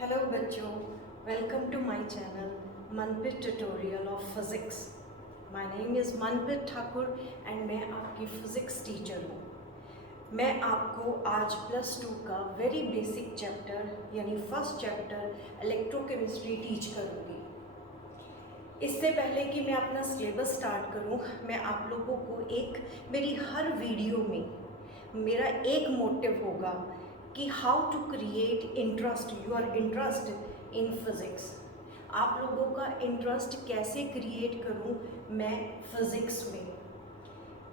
Hello बच्चों, welcome to my channel Manpreet tutorial of physics. My name is Manpreet Thakur and मैं आपकी physics teacher हूँ। मैं आपको आज +2 का वेरी बेसिक चैप्टर यानी फर्स्ट चैप्टर इलेक्ट्रोकेमिस्ट्री टीच करूँगी। इससे पहले कि मैं अपना सिलेबस स्टार्ट करूँ, मैं आप लोगों को मेरी हर वीडियो में मेरा एक मोटिव होगा कि how to create interest, your interest in physics. आप लोगों का इंटरेस्ट कैसे क्रिएट करूं मैं फिज़िक्स में,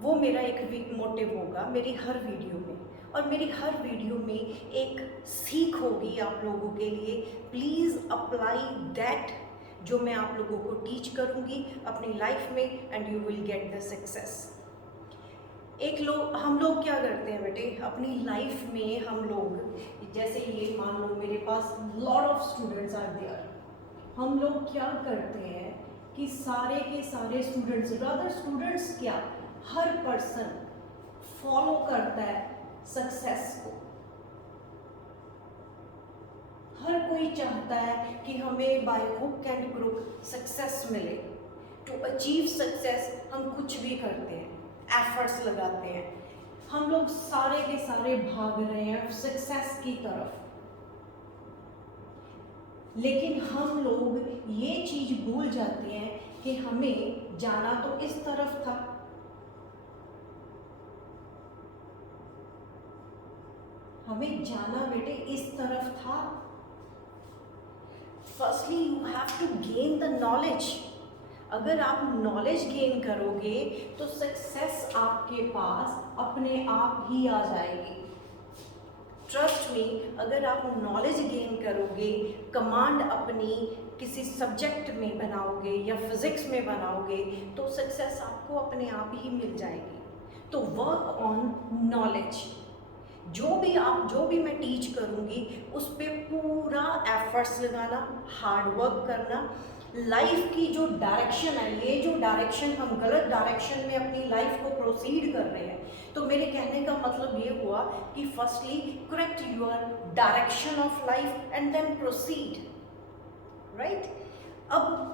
वो मेरा एक मोटिव होगा मेरी हर वीडियो में। और मेरी हर वीडियो में एक सीख होगी आप लोगों के लिए। प्लीज़ अप्लाई दैट जो मैं आप लोगों को टीच करूँगी अपनी लाइफ में and you will get the success. हम लोग क्या करते हैं बेटे अपनी लाइफ में, हम लोग जैसे ये मान लो मेरे पास lot of students are there. हम लोग क्या करते हैं कि सारे के सारे स्टूडेंट्स क्या, हर पर्सन फॉलो करता है सक्सेस को। हर कोई चाहता है कि हमें by hook and crook success मिले। टू अचीव सक्सेस हम कुछ भी करते हैं, एफर्ट्स लगाते हैं। हम लोग सारे के सारे भाग रहे हैं सक्सेस की तरफ, लेकिन हम लोग ये चीज भूल जाते हैं कि हमें जाना तो इस तरफ था। हमें जाना बेटे इस तरफ था। Firstly you have to gain the knowledge. अगर आप नॉलेज गेन करोगे तो सक्सेस आपके पास अपने आप ही आ जाएगी। ट्रस्ट मी, अगर आप नॉलेज गेन करोगे, कमांड अपनी किसी सब्जेक्ट में बनाओगे या फिजिक्स में बनाओगे तो सक्सेस आपको अपने आप ही मिल जाएगी। तो वर्क ऑन नॉलेज। जो भी मैं टीच करूँगी उस पर पूरा एफर्ट्स लगाना, हार्ड वर्क करना। लाइफ की जो डायरेक्शन है, ये जो डायरेक्शन हम गलत डायरेक्शन में अपनी लाइफ को प्रोसीड कर रहे हैं, तो मेरे कहने का मतलब ये हुआ कि firstly correct your direction of life and then proceed, right. अब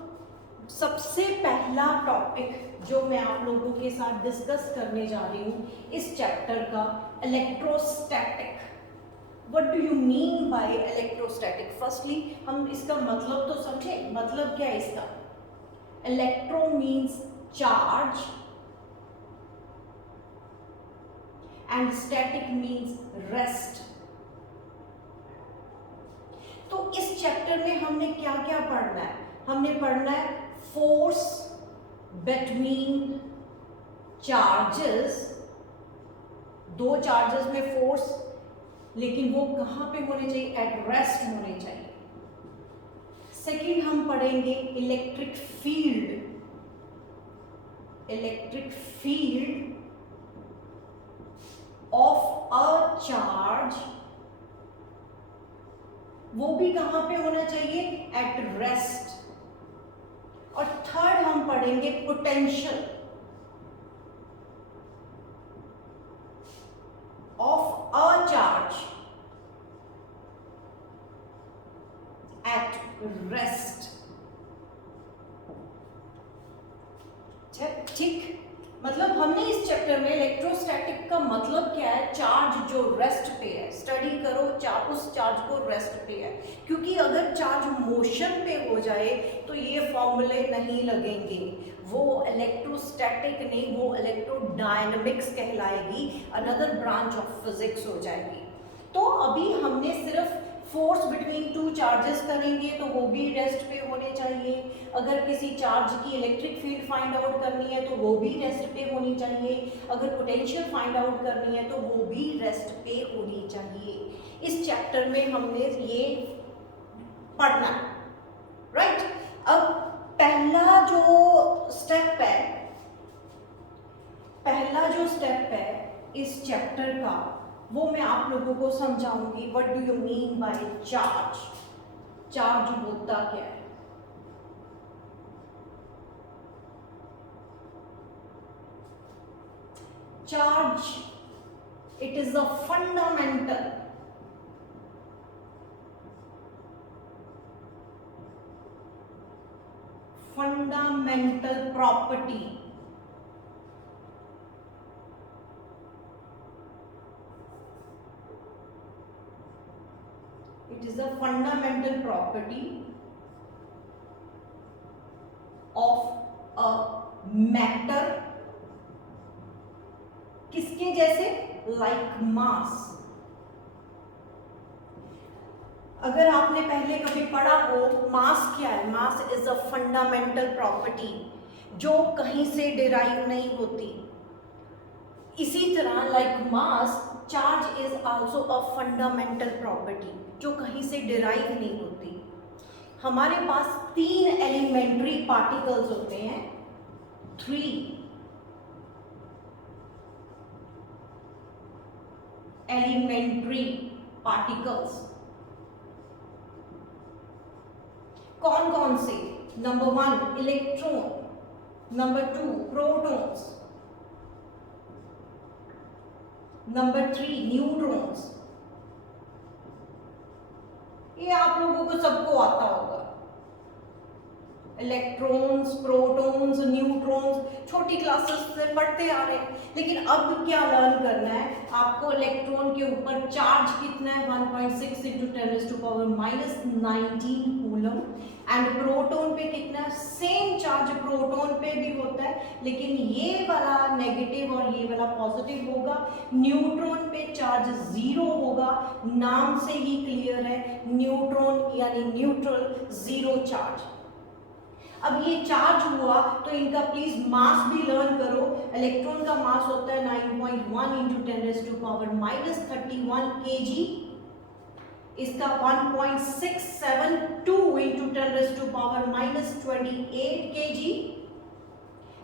सबसे पहला टॉपिक जो मैं आप लोगों के साथ डिस्कस करने जा रही हूँ इस चैप्टर का, electrostatic. What do you mean by electrostatic? Firstly, हम इसका मतलब तो समझे, मतलब क्या है इसका। Electro means charge and static means rest. तो इस चैप्टर में हमने क्या क्या पढ़ना है? हमने पढ़ना है फोर्स बिटवीन चार्जेस। दो चार्जेस में फोर्स, लेकिन वो कहाँ पे होने चाहिए? एट रेस्ट होने चाहिए। सेकंड हम पढ़ेंगे electric field. Electric field of a charge, वो भी कहाँ पे होना चाहिए? At rest. और थर्ड हम पढ़ेंगे potential of a charge at rest. ठीक, मतलब हमने इस चैप्टर में इलेक्ट्रोस्टैटिक का मतलब क्या है, चार्ज जो रेस्ट पे है। स्टडी करो उस चार्ज को रेस्ट पे है, क्योंकि अगर चार्ज मोशन पे हो जाए तो ये फॉर्मूले नहीं लगेंगे, वो इलेक्ट्रोस्टैटिक नहीं, वो इलेक्ट्रोडायनेमिक्स कहलाएगी, अनदर ब्रांच ऑफ फिजिक्स हो जाएगी। तो अभी हमने सिर्फ फोर्स बिटवीन टू चार्जेस करेंगे तो वो भी रेस्ट पे होने चाहिए। अगर किसी चार्ज की इलेक्ट्रिक फील्ड फाइंड आउट करनी है तो वो भी रेस्ट पे होनी चाहिए। अगर पोटेंशियल फाइंड आउट करनी है तो वो भी रेस्ट पे होनी चाहिए। इस चैप्टर में हमने ये पढ़ना, राइट। अब पहला जो स्टेप है इस चैप्टर का, वो मैं आप लोगों को समझाऊंगी। What do you mean by charge? Charge होता क्या है? Charge, it is a fundamental fundamental property. It is a fundamental property of a matter, किसके जैसे, लाइक मास। अगर आपने पहले कभी पढ़ा हो मास क्या है, mass is a fundamental property जो कहीं से डिराइव नहीं होती। इसी तरह like mass, charge is also a fundamental property जो कहीं से डिराइव नहीं होती। हमारे पास 3 एलिमेंट्री पार्टिकल्स होते हैं, 3 एलिमेंट्री पार्टिकल्स। कौन कौन से? Number 1 electron, number 2 protons, number 3 neutrons. ये आप लोगों को सबको आता होगा, इलेक्ट्रॉन्स, प्रोटॉन्स, न्यूट्रॉन्स, छोटी क्लासेस से पढ़ते आ रहे हैं। लेकिन अब क्या लर्न करना है आपको, इलेक्ट्रॉन के ऊपर चार्ज कितना है, 1.6 × 10⁻⁻19 कूलम। एंड प्रोटॉन पे कितना, सेम चार्ज प्रोटॉन पे भी होता है, लेकिन ये वाला नेगेटिव और ये वाला पॉजिटिव होगा। न्यूट्रॉन पे चार्ज 0 होगा, नाम से ही क्लियर है, न्यूट्रॉन यानी न्यूट्रल, 0 चार्ज। अब ये चार्ज हुआ तो इनका प्लीज मास भी लर्न करो। इलेक्ट्रॉन का मास होता है 9.1 × 10⁻31 kg, इसका 1.672 × 10⁻28 kg,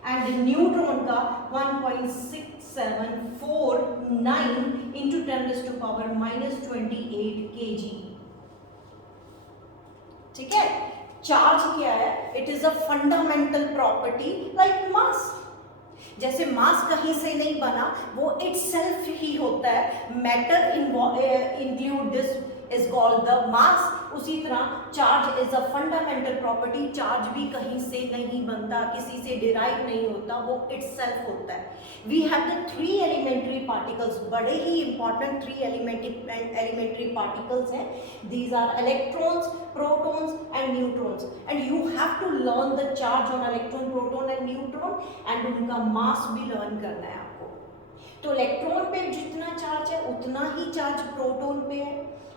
एंड न्यूट्रॉन का 1.6749 × 10⁻28 kg। ठीक है, चार्ज क्या है, it is a fundamental property like mass. जैसे मास कहीं से नहीं बना, वो इटसेल्फ ही होता है, matter include this is called the mass. उसी तरह charge is a fundamental property, charge भी कहीं से नहीं बनता, किसी से डिराइव नहीं होता, वो इटसेल्फ होता है। We have the 3 elementary particles, बड़े ही इंपॉर्टेंट 3 एलिमेंट्री पार्टिकल्स हैं। These are electrons, protons and neutrons, and you have to learn the charge on electron, proton and neutron, and उनका मास भी लर्न करना है आपको। तो इलेक्ट्रॉन पे जितना चार्ज है उतना ही चार्ज प्रोटॉन पे है,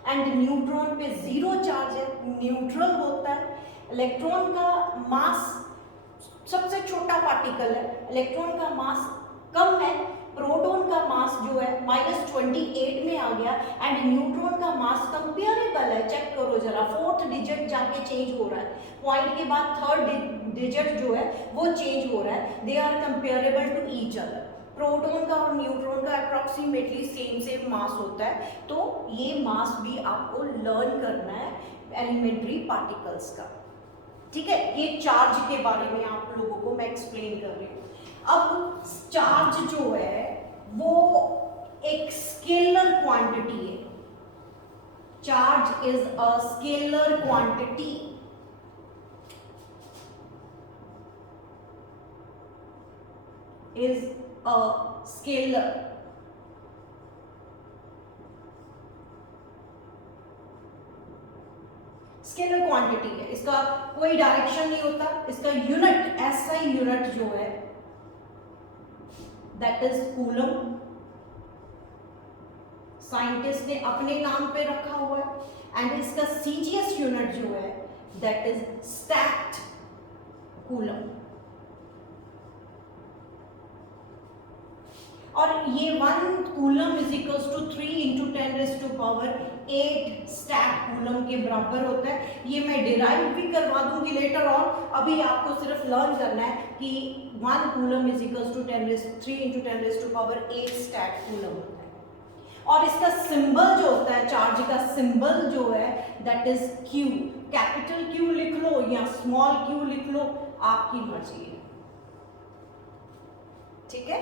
एंड न्यूट्रॉन पे 0 चार्ज है, न्यूट्रल होता है। इलेक्ट्रॉन का मास सबसे छोटा पार्टिकल है, इलेक्ट्रॉन का मास कम है, प्रोटॉन का मास जो है -28 में आ गया, एंड न्यूट्रॉन का मास कंपेरेबल है। चेक करो जरा, 4th डिजिट जाके चेंज हो रहा है, पॉइंट के बाद 3rd डिजिट जो है वो चेंज हो रहा है, they are comparable to each other. Proton का और न्यूट्रॉन का अप्रॉक्सीमेटली सेम मास होता है, तो ये मास भी आपको लर्न करना है एलिमेंट्री पार्टिकल्स का। ठीक है, ये चार्ज के बारे में आप लोगों को मैं एक्सप्लेन कर रही हूँ। अब चार्ज जो है वो एक स्केलर क्वांटिटी है, charge is a scalar quantity. Is a scalar। Scalar quantity है, इसका कोई डायरेक्शन नहीं होता, इसका यूनिट, एसआई यूनिट जो है दैट इज कूलम। साइंटिस्ट ने अपने नाम पे रखा हुआ है, एंड इसका सीजीएस यूनिट जो है दैट इज स्टैक्ड कूलम। और ये 1 coulomb is equals to 3 × 10⁸ stat coulomb के बराबर होता है। ये मैं डिराइव भी करवा दूंगी लेटर ऑन, अभी आपको सिर्फ लर्न करना है कि 1 coulomb is equals to 3 × 10⁸ stat coulomb होता है। और इसका सिंबल जो होता है, चार्ज का सिंबल जो है that is Q. Capital Q लिख लो या स्मॉल क्यू लिख लो, आपकी मर्जी है। ठीक है,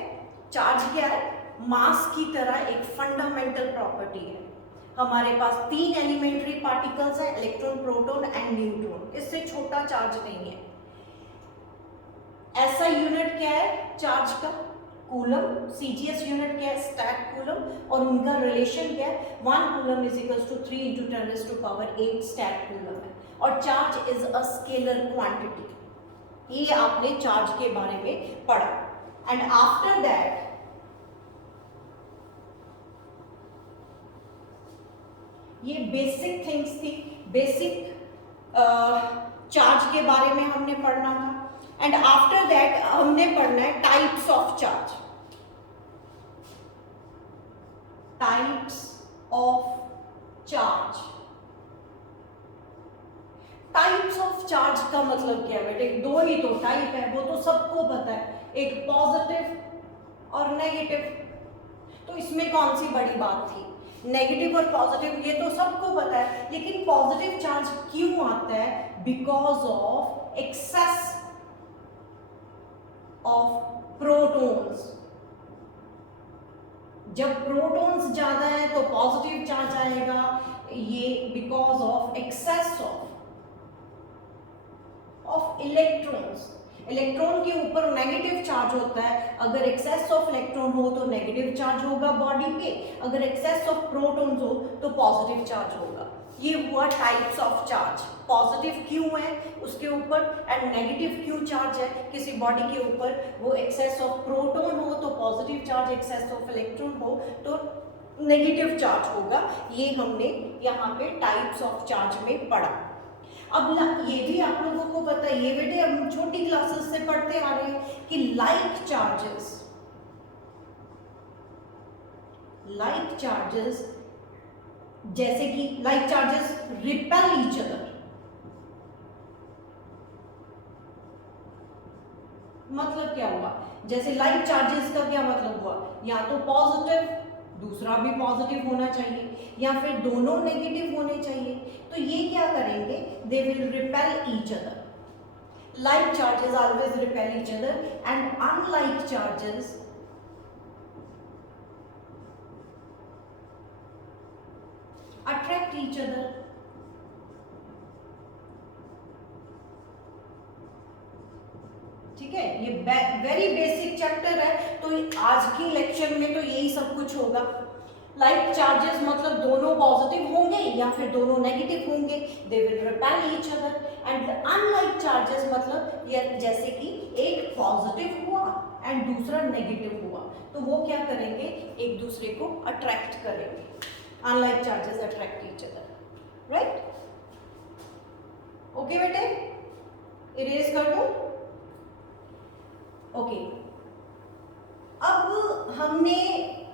चार्ज क्या है, मास की तरह एक फंडामेंटल प्रॉपर्टी है। हमारे पास 3 एलिमेंट्री पार्टिकल्स हैं, इलेक्ट्रॉन, प्रोटॉन एंड न्यूट्रॉन, इससे छोटा चार्ज नहीं है। ऐसा यूनिट क्या है चार्ज का? कूलम। सीजीएस यूनिट क्या है? Stat coulomb. और उनका रिलेशन क्या है? 1 coulomb is equals to 3 into 10⁸ stat coulomb है। और charge is a scalar quantity. ये आपने चार्ज के बारे में पढ़ा। एंड आफ्टर दैट ये बेसिक थिंग्स थी, बेसिक चार्ज के बारे में हमने पढ़ना था। एंड आफ्टर दैट हमने पढ़ना है types of charge. Types of charge. Types of charge का मतलब क्या है बेटे? दो ही तो टाइप है, वो तो सबको पता है, एक पॉजिटिव और नेगेटिव। तो इसमें कौन सी बड़ी बात थी? नेगेटिव और पॉजिटिव ये तो सबको पता है, लेकिन पॉजिटिव चार्ज क्यों आता है? Because of excess of protons. जब प्रोटॉन्स ज्यादा है तो पॉजिटिव चार्ज आएगा, ये because of excess of electrons. Electron के ऊपर नेगेटिव चार्ज होता है, अगर एक्सेस ऑफ इलेक्ट्रॉन हो तो नेगेटिव चार्ज होगा बॉडी पे, अगर एक्सेस ऑफ प्रोटॉन्स हो तो पॉजिटिव चार्ज होगा। ये हुआ टाइप्स ऑफ चार्ज। पॉजिटिव क्यों है उसके ऊपर एंड नेगेटिव क्यों चार्ज है किसी बॉडी के ऊपर? वो एक्सेस ऑफ प्रोटॉन हो तो positive charge, excess of electron हो तो नेगेटिव चार्ज होगा। ये हमने यहाँ पे टाइप्स ऑफ चार्ज में पढ़ा। अब ये भी आप लोगों को पता है, ये बेटे हम छोटी क्लासेस से पढ़ते आ रहे हैं कि लाइक चार्जेस जैसे कि like charges repel each other. मतलब क्या हुआ? जैसे लाइक चार्जेस का क्या मतलब हुआ? या तो पॉजिटिव, दूसरा भी पॉजिटिव होना चाहिए, या फिर दोनों नेगेटिव होने चाहिए। तो ये क्या करेंगे? They will repel each other. Like charges always repel each other and unlike charges attract each other. ठीक है, ये वेरी बेसिक चैप्टर है, तो आज की लेक्चर में तो यही सब कुछ होगा। लाइक चार्जेस मतलब दोनों पॉजिटिव होंगे या फिर दोनों नेगेटिव होंगे, they will repel each other. And unlike charges मतलब जैसे कि एक पॉजिटिव हुआ एंड दूसरा नेगेटिव हुआ, तो वो क्या करेंगे? एक दूसरे को अट्रैक्ट करेंगे। Unlike charges attract each other, right? Okay बेटे, इरेज कर दो। ओके, अब हमने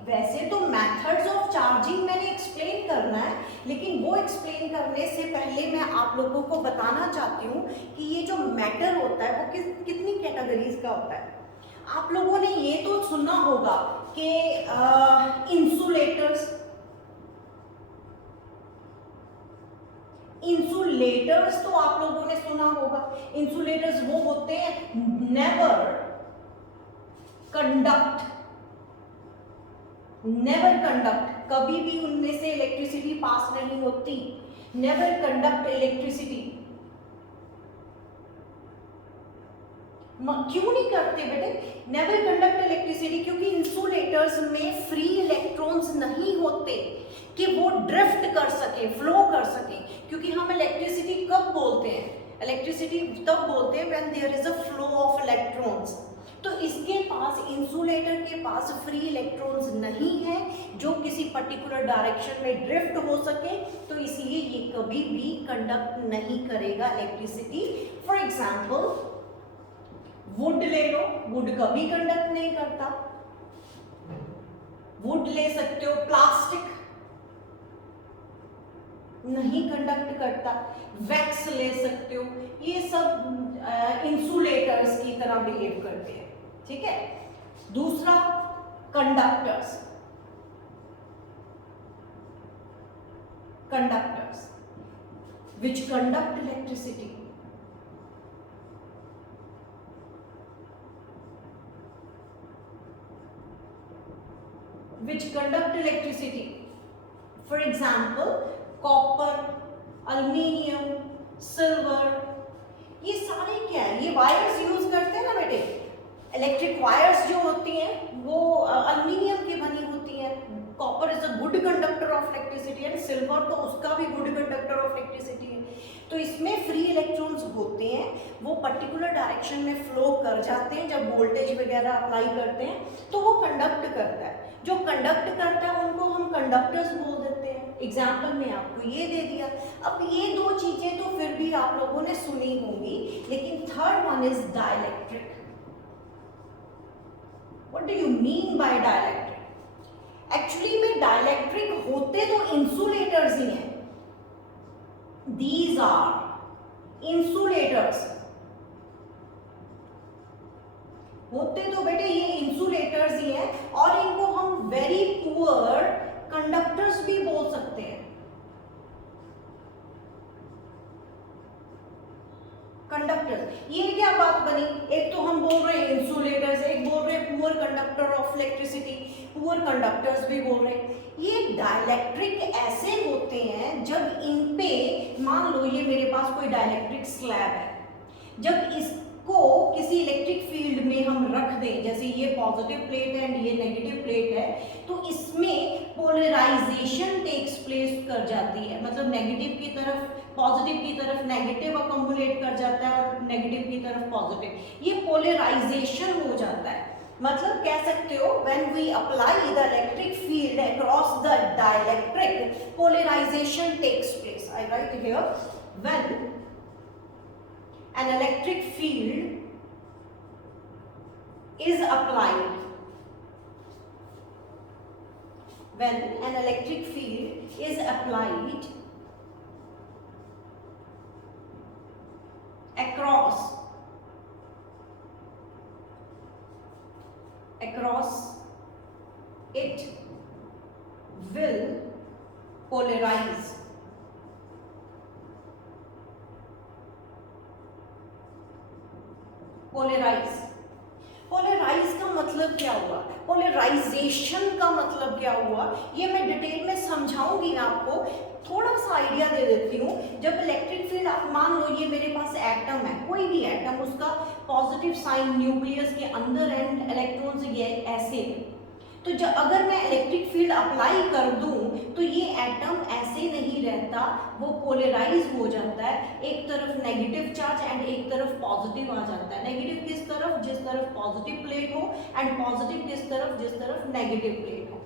वैसे तो मेथड्स ऑफ चार्जिंग मैंने एक्सप्लेन करना है, लेकिन वो एक्सप्लेन करने से पहले मैं आप लोगों को बताना चाहती हूँ कि ये जो मैटर होता है वो कितनी कैटेगरीज का होता है। आप लोगों ने ये तो सुना होगा कि इंसुलेटर्स तो आप लोगों ने सुना होगा। इंसुलेटर्स वो होते हैं नेवर कंडक्ट, कभी भी उनमें से इलेक्ट्रिसिटी पास नहीं होती। Never conduct electricity. क्यों नहीं करते बेटे नेवर कंडक्ट इलेक्ट्रिसिटी? क्योंकि इंसुलेटर्स में फ्री इलेक्ट्रॉन्स नहीं होते कि वो ड्रिफ्ट कर सके, फ्लो कर सके। क्योंकि हम इलेक्ट्रिसिटी कब बोलते हैं? इलेक्ट्रिसिटी तब बोलते हैं when there is a flow of electrons. तो इसके पास, इंसुलेटर के पास फ्री इलेक्ट्रॉन्स नहीं है जो किसी पर्टिकुलर डायरेक्शन में ड्रिफ्ट हो सके, तो इसलिए ये कभी भी कंडक्ट नहीं करेगा इलेक्ट्रिसिटी। फॉर एग्जाम्पल वुड ले लो, वुड कभी कंडक्ट नहीं करता। वुड ले सकते हो, प्लास्टिक नहीं कंडक्ट करता। वैक्स ले सकते हो, ये सब इंसुलेटर्स की तरह बिहेव करते हैं। ठीक है, दूसरा conductors which conduct electricity. which conduct electricity. For example, copper, aluminium, silver, ये सारे क्या है? ये वायर्स यूज करते हैं ना बेटे, इलेक्ट्रिक वायर्स जो होती हैं वो एल्युमिनियम की बनी होती हैं। Copper is a good conductor of electricity and silver तो उसका भी गुड कंडक्टर ऑफ इलेक्ट्रिसिटी है। तो इसमें फ्री इलेक्ट्रॉन्स होते हैं, वो पर्टिकुलर डायरेक्शन में फ्लो कर जाते हैं। जब वोल्टेज वगैरह अप्लाई करते हैं तो वो कंडक्ट करता है। जो कंडक्ट करता है उनको हम कंडक्टर्स बोल देते हैं। एग्जाम्पल में आपको ये दे दिया। अब ये दो चीजें तो फिर भी आप लोगों ने सुनी होंगी, लेकिन third one is dielectric. What do you mean bye dielectric? Actually में डाइलेक्ट्रिक होते तो इंसुलेटर्स ही हैं। These are insulators। होते तो बेटे ये इंसुलेटर्स ही हैं, और इनको हम वेरी पुअर कंडक्टर्स भी बोल सकते हैं। कंडक्टर्स, ये क्या बात बनी? एक तो हम बोल रहे हैं इंसुलेटर्स, एक बोल रहे हैं poor conductor of electricity, poor conductors भी बोल रहे हैं। ये डाइलेक्ट्रिक ऐसे होते हैं जब इन पे, मान लो ये मेरे पास कोई डाइलेक्ट्रिक स्लैब है, जब इसको किसी इलेक्ट्रिक फील्ड में हम रख दें, जैसे ये पॉजिटिव प्लेट है एंड ये नेगेटिव प्लेट है, तो इसमें पोलराइजेशन टेक्स प्लेस कर जाती है। मतलब नेगेटिव की तरफ पॉजिटिव की तरफ नेगेटिव अकोमुलेट कर जाता है और नेगेटिव की तरफ पॉजिटिव, ये पोलराइजेशन हो जाता है। मतलब कह सकते हो when we apply the electric field across the dielectric, polarization takes place. I write here, when an electric field is applied, when an electric field is applied across it will polarize। Polarise का मतलब क्या हुआ? Polarisation का मतलब क्या हुआ? ये मैं डिटेल में समझाऊंगी ना आपको, थोड़ा सा आइडिया दे देती हूँ। जब इलेक्ट्रिक फील्ड, आप मान लो ये मेरे पास एटम है, कोई भी एटम, उसका पॉजिटिव साइन न्यूक्लियस के अंदर एंड इलेक्ट्रॉन्स ये ऐसे, तो जब अगर मैं इलेक्ट्रिक फील्ड अप्लाई कर दूं तो ये एटम ऐसे नहीं रहता, वो पोलराइज हो जाता है। एक तरफ नेगेटिव चार्ज एंड एक तरफ पॉजिटिव आ जाता है। नेगेटिव किस तरफ? जिस तरफ पॉजिटिव प्लेट हो, एंड पॉजिटिव किस तरफ? जिस तरफ नेगेटिव प्लेट हो।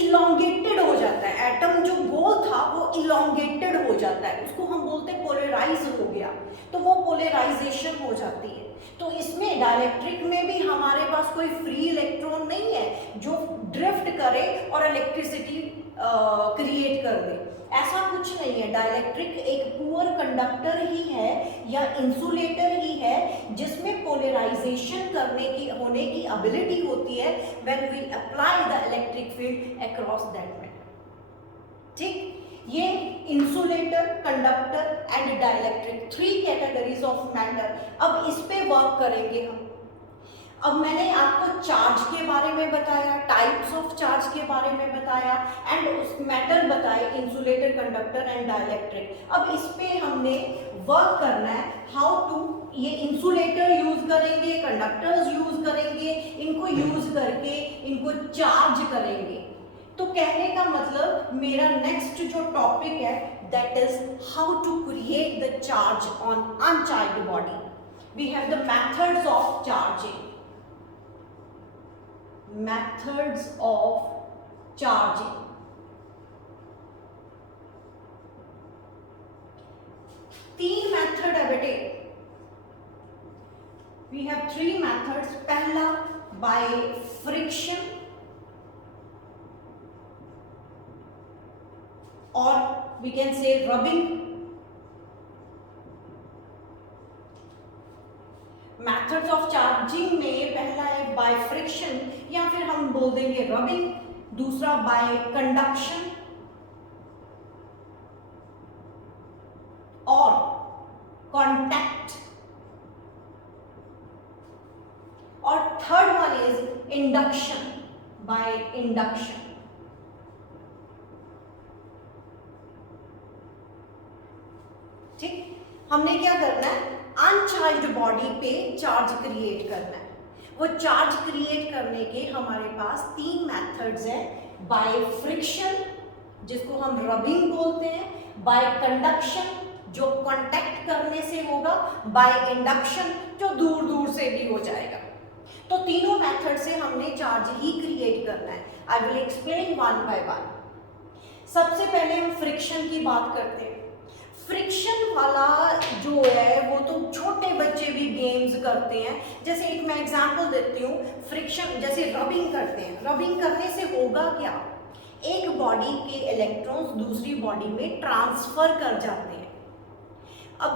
इलोंगेटेड हो जाता है एटम, जो गोल था वो इलोंगेटेड हो जाता है, उसको हम बोलते हैं पोलराइज हो गया, तो वो पोलराइजेशन हो जाती है। तो इसमें डाइलेक्ट्रिक में भी हमारे पास कोई फ्री इलेक्ट्रॉन नहीं है जो ड्रिफ्ट करे और इलेक्ट्रिसिटी क्रिएट कर दे, ऐसा कुछ नहीं है। डाइलेक्ट्रिक एक पुअर कंडक्टर ही है या इंसुलेटर ही है जिसमें पोलराइजेशन होने की एबिलिटी होती है when we apply the electric field across that matter. ठीक, ये insulator, conductor and dielectric, 3 categories of matter. अब इस पे वर्क करेंगे हम। अब मैंने आपको चार्ज के बारे में बताया, टाइप्स ऑफ चार्ज के बारे में बताया, एंड उस मैटर बताए, इंसुलेटर, कंडक्टर एंड डाइलेक्ट्रिक। अब इस पे हमने वर्क करना है, हाउ टू, ये इंसुलेटर यूज करेंगे, कंडक्टर्स यूज करेंगे, इनको यूज करके इनको चार्ज करेंगे। तो कहने का मतलब मेरा नेक्स्ट जो टॉपिक है that is how to create the charge on uncharged body. We have the methods of charging, methods of charging। तीन मेथड है बेटे, we have 3 methods। पहला by friction, or we can say rubbing। Methods of charging में पहला है by friction या फिर हम बोल देंगे रबिंग, दूसरा बाय कंडक्शन और कांटेक्ट, और third one is induction, by induction. ठीक, हमने क्या करना है, अनचार्ज्ड बॉडी पे चार्ज क्रिएट करना है। वो चार्ज क्रिएट करने के हमारे पास 3 मेथड्स हैं, बाय फ्रिक्शन जिसको हम रबिंग बोलते हैं, बाय कंडक्शन जो कांटेक्ट करने से होगा, बाय इंडक्शन जो दूर दूर से भी हो जाएगा। तो तीनों मेथड से हमने चार्ज ही क्रिएट करना है। I will explain one by one. सबसे पहले हम फ्रिक्शन की बात करते हैं। फ्रिक्शन वाला जो है वो तो छोटे बच्चे भी गेम्स करते हैं। जैसे एक मैं एग्जांपल देती हूँ, फ्रिक्शन जैसे रबिंग करते हैं, रबिंग करने से होगा क्या, एक बॉडी के इलेक्ट्रॉन्स दूसरी बॉडी में ट्रांसफर कर जाते हैं। अब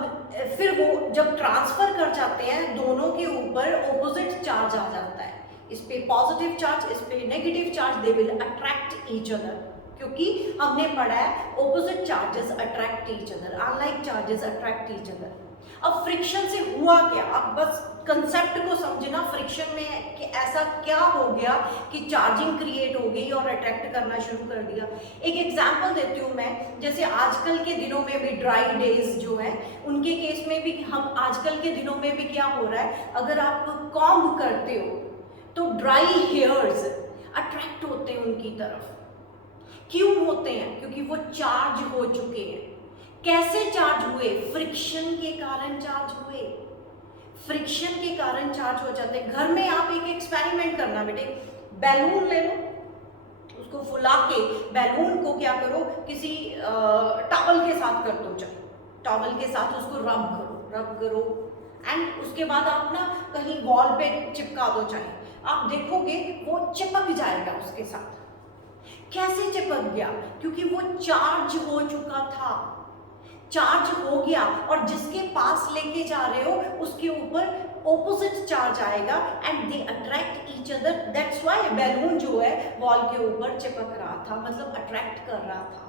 फिर वो जब ट्रांसफर कर जाते हैं दोनों के ऊपर ऑपोजिट चार्ज आ जाता है, इस पे पॉजिटिव चार्ज, इस पे negative charge, they will attract each other, क्योंकि हमने पढ़ा है opposite charges attract each other, unlike charges attract each other. अब फ्रिक्शन से हुआ क्या, अब बस कंसेप्ट को समझना, फ्रिक्शन में कि ऐसा क्या हो गया कि चार्जिंग क्रिएट हो गई और अट्रैक्ट करना शुरू कर दिया। एक एग्जांपल देती हूँ मैं, जैसे आजकल के दिनों में भी ड्राई डेज जो है उनके केस में भी हम आजकल के दिनों में भी क्या हो रहा है, अगर आप कॉम्ब करते हो तो ड्राई हेयर्स अट्रैक्ट होते हैं उनकी तरफ। क्यों होते हैं, क्योंकि वो चार्ज हो चुके हैं। कैसे चार्ज हुए, फ्रिक्शन के कारण चार्ज हुए, फ्रिक्शन के कारण चार्ज हो जाते हैं। घर में आप एक एक्सपेरिमेंट करना बेटे, बैलून ले लो, उसको फुला के बैलून को क्या करो, किसी टॉवल के साथ कर दो, चाहे टॉवल के साथ उसको रब करो एंड उसके बाद आप ना कहीं वॉल पे चिपका दो, चाहे आप देखोगे वो चिपक जाएगा उसके साथ। कैसे चिपक गया, क्योंकि वो चार्ज हो चुका था, चार्ज हो गया और जिसके पास लेके जा रहे हो उसके ऊपर ऑपोजिट चार्ज आएगा and they attract each other. That's why balloon जो है वॉल के ऊपर चिपक रहा था, मतलब अट्रैक्ट कर रहा था।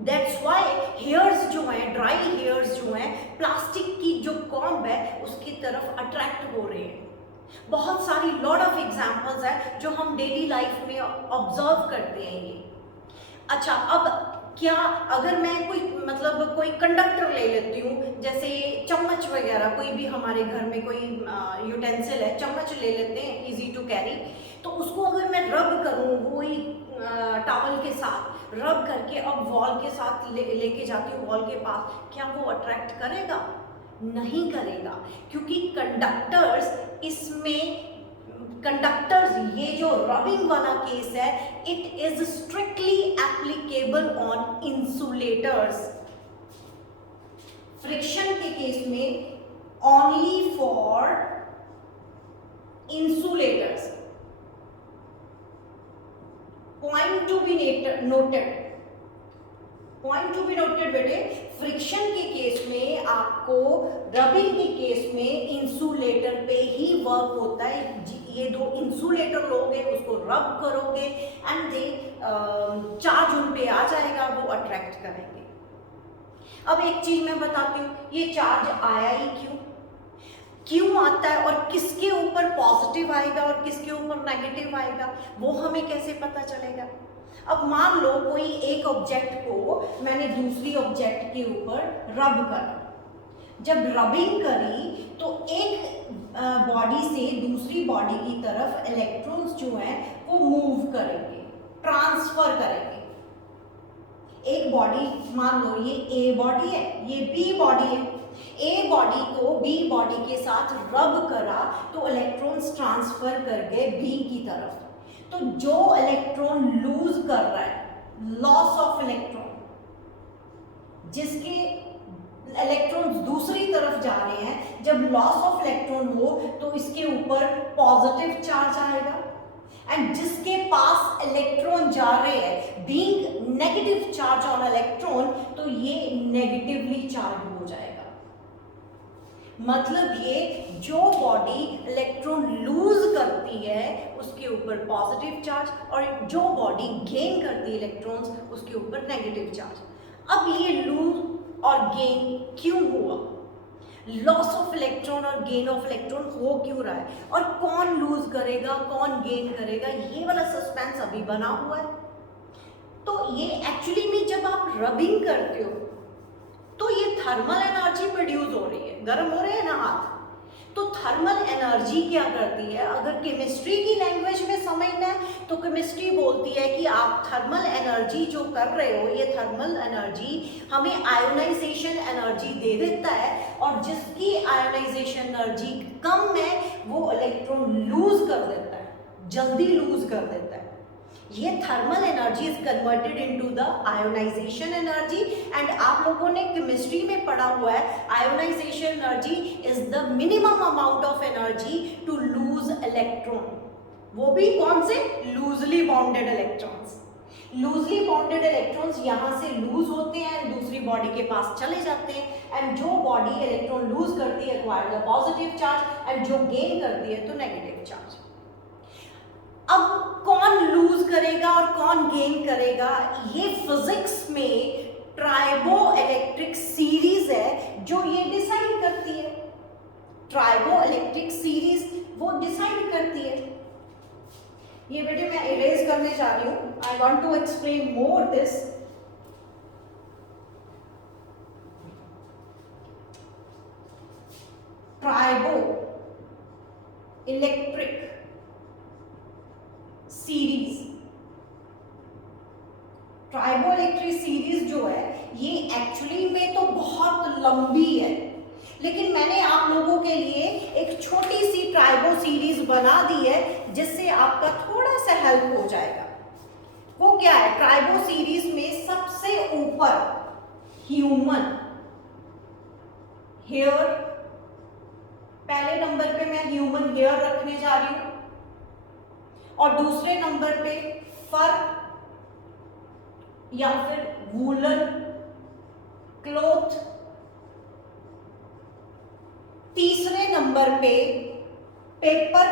दैट्स व्हाई हेयर्स जो हैं, ड्राई हेयर्स जो हैं, प्लास्टिक की जो कॉम्ब है उसकी तरफ अट्रैक्ट हो रहे हैं। बहुत सारी लॉट ऑफ एग्जांपल्स है जो हम डेली लाइफ में ऑब्जर्व करते हैं ये। अच्छा, अब क्या अगर मैं कोई कंडक्टर ले लेती हूँ, जैसे चम्मच वगैरह, कोई भी हमारे घर में कोई यूटेंसिल है, चम्मच ले लेते हैं, इजी टू कैरी, तो उसको अगर मैं रब करूँ वही टॉवल के साथ रब करके अब वॉल के साथ लेके जाती हूँ वॉल के पास, क्या वो अट्रैक्ट करेगा? नहीं करेगा, क्योंकि कंडक्टर्स ये जो रबिंग वाला केस है, it is strictly applicable on insulators. Friction के केस में only for insulators. Point to be noted, point to be noted बेटे, फ्रिक्शन के केस में आपको, रबिंग के केस में इंसुलेटर पे ही वर्क होता है। ये दो इंसुलेटर लोगे, उसको रब करोगे एंड दे चार्ज उन पे आ जाएगा, वो अट्रैक्ट करेंगे। अब एक चीज मैं बताती हूँ, ये चार्ज आया ही क्यों आता है और किसके ऊपर पॉजिटिव आएगा और किसके ऊपर नेगेटिव आएगा, वो हमें कैसे पता चलेगा? अब मान लो कोई एक ऑब्जेक्ट को मैंने दूसरी ऑब्जेक्ट के ऊपर रब करा, जब रबिंग करी तो एक बॉडी से दूसरी बॉडी की तरफ इलेक्ट्रॉन्स जो हैं वो मूव करेंगे, ट्रांसफर करेंगे। एक बॉडी, मान लो ये ए बॉडी है, ये बी बॉडी है, ए बॉडी को बी बॉडी के साथ रब करा तो इलेक्ट्रॉन्स ट्रांसफर कर गए बी की तरफ। तो जो इलेक्ट्रॉन लूज कर रहा है, लॉस ऑफ इलेक्ट्रॉन, जिसके इलेक्ट्रॉन्स दूसरी तरफ जा रहे हैं, जब लॉस ऑफ इलेक्ट्रॉन हो तो इसके ऊपर पॉजिटिव चार्ज आएगा एंड जिसके पास इलेक्ट्रॉन जा रहे हैं, being negative charge on electron, तो ये नेगेटिवली चार्ज हो जाएगा। मतलब ये जो बॉडी इलेक्ट्रॉन लूज करती है उसके ऊपर पॉजिटिव चार्ज और जो बॉडी गेन करती है इलेक्ट्रॉन्स उसके ऊपर नेगेटिव चार्ज। अब ये लूज और गेन क्यों हुआ? लॉस ऑफ इलेक्ट्रॉन और गेन ऑफ इलेक्ट्रॉन हो क्यों रहा है और कौन लूज करेगा कौन गेन करेगा, ये वाला सस्पेंस अभी बना हुआ है। तो ये एक्चुअली में जब आप रबिंग करते हो तो ये थर्मल एनर्जी प्रोड्यूस हो रही है, गर्म हो रहे हैं ना हाथ, तो तो थर्मल एनर्जी क्या करती है, अगर केमिस्ट्री की लैंग्वेज में समझना है तो केमिस्ट्री बोलती है कि आप थर्मल एनर्जी जो कर रहे हो, ये थर्मल एनर्जी हमें आयोनाइजेशन एनर्जी दे देता है, और जिसकी आयोनाइजेशन एनर्जी कम है वो इलेक्ट्रॉन लूज कर देता है, जल्दी लूज कर देता है। ये thermal energy is converted into the ionisation energy, and आप लोगों ने केमिस्ट्री में पढ़ा हुआ है ionisation energy is the minimum amount of energy to lose electron, वो भी कौन से, loosely bounded electrons. Loosely bounded electrons यहाँ से लूज होते हैं एंड दूसरी बॉडी के पास चले जाते हैं, एंड जो बॉडी इलेक्ट्रॉन लूज करती है acquire the positive charge, and जो गेन करती है तो नेगेटिव चार्ज। अब कौन लूज करेगा और कौन गेन करेगा, ये फिजिक्स में ट्राइबो इलेक्ट्रिक सीरीज है जो ये डिसाइड करती है। ट्राइबो इलेक्ट्रिक सीरीज वो डिसाइड करती है। ये बेटे मैं इरेज करने जा रही हूं, I want to explain more this. Triboelectric series, triboelectric series जो है ये एक्चुअली में तो बहुत लंबी है, लेकिन मैंने आप लोगों के लिए एक छोटी सी ट्राइबो सीरीज बना दी है जिससे आपका थोड़ा सा हेल्प हो जाएगा। वो क्या है, ट्राइबो सीरीज में सबसे ऊपर ह्यूमन हेयर, पहले नंबर पे मैं ह्यूमन हेयर रखने जा रही हूं, और दूसरे नंबर पे फर या फिर वूलन क्लॉथ, तीसरे नंबर पे पेपर,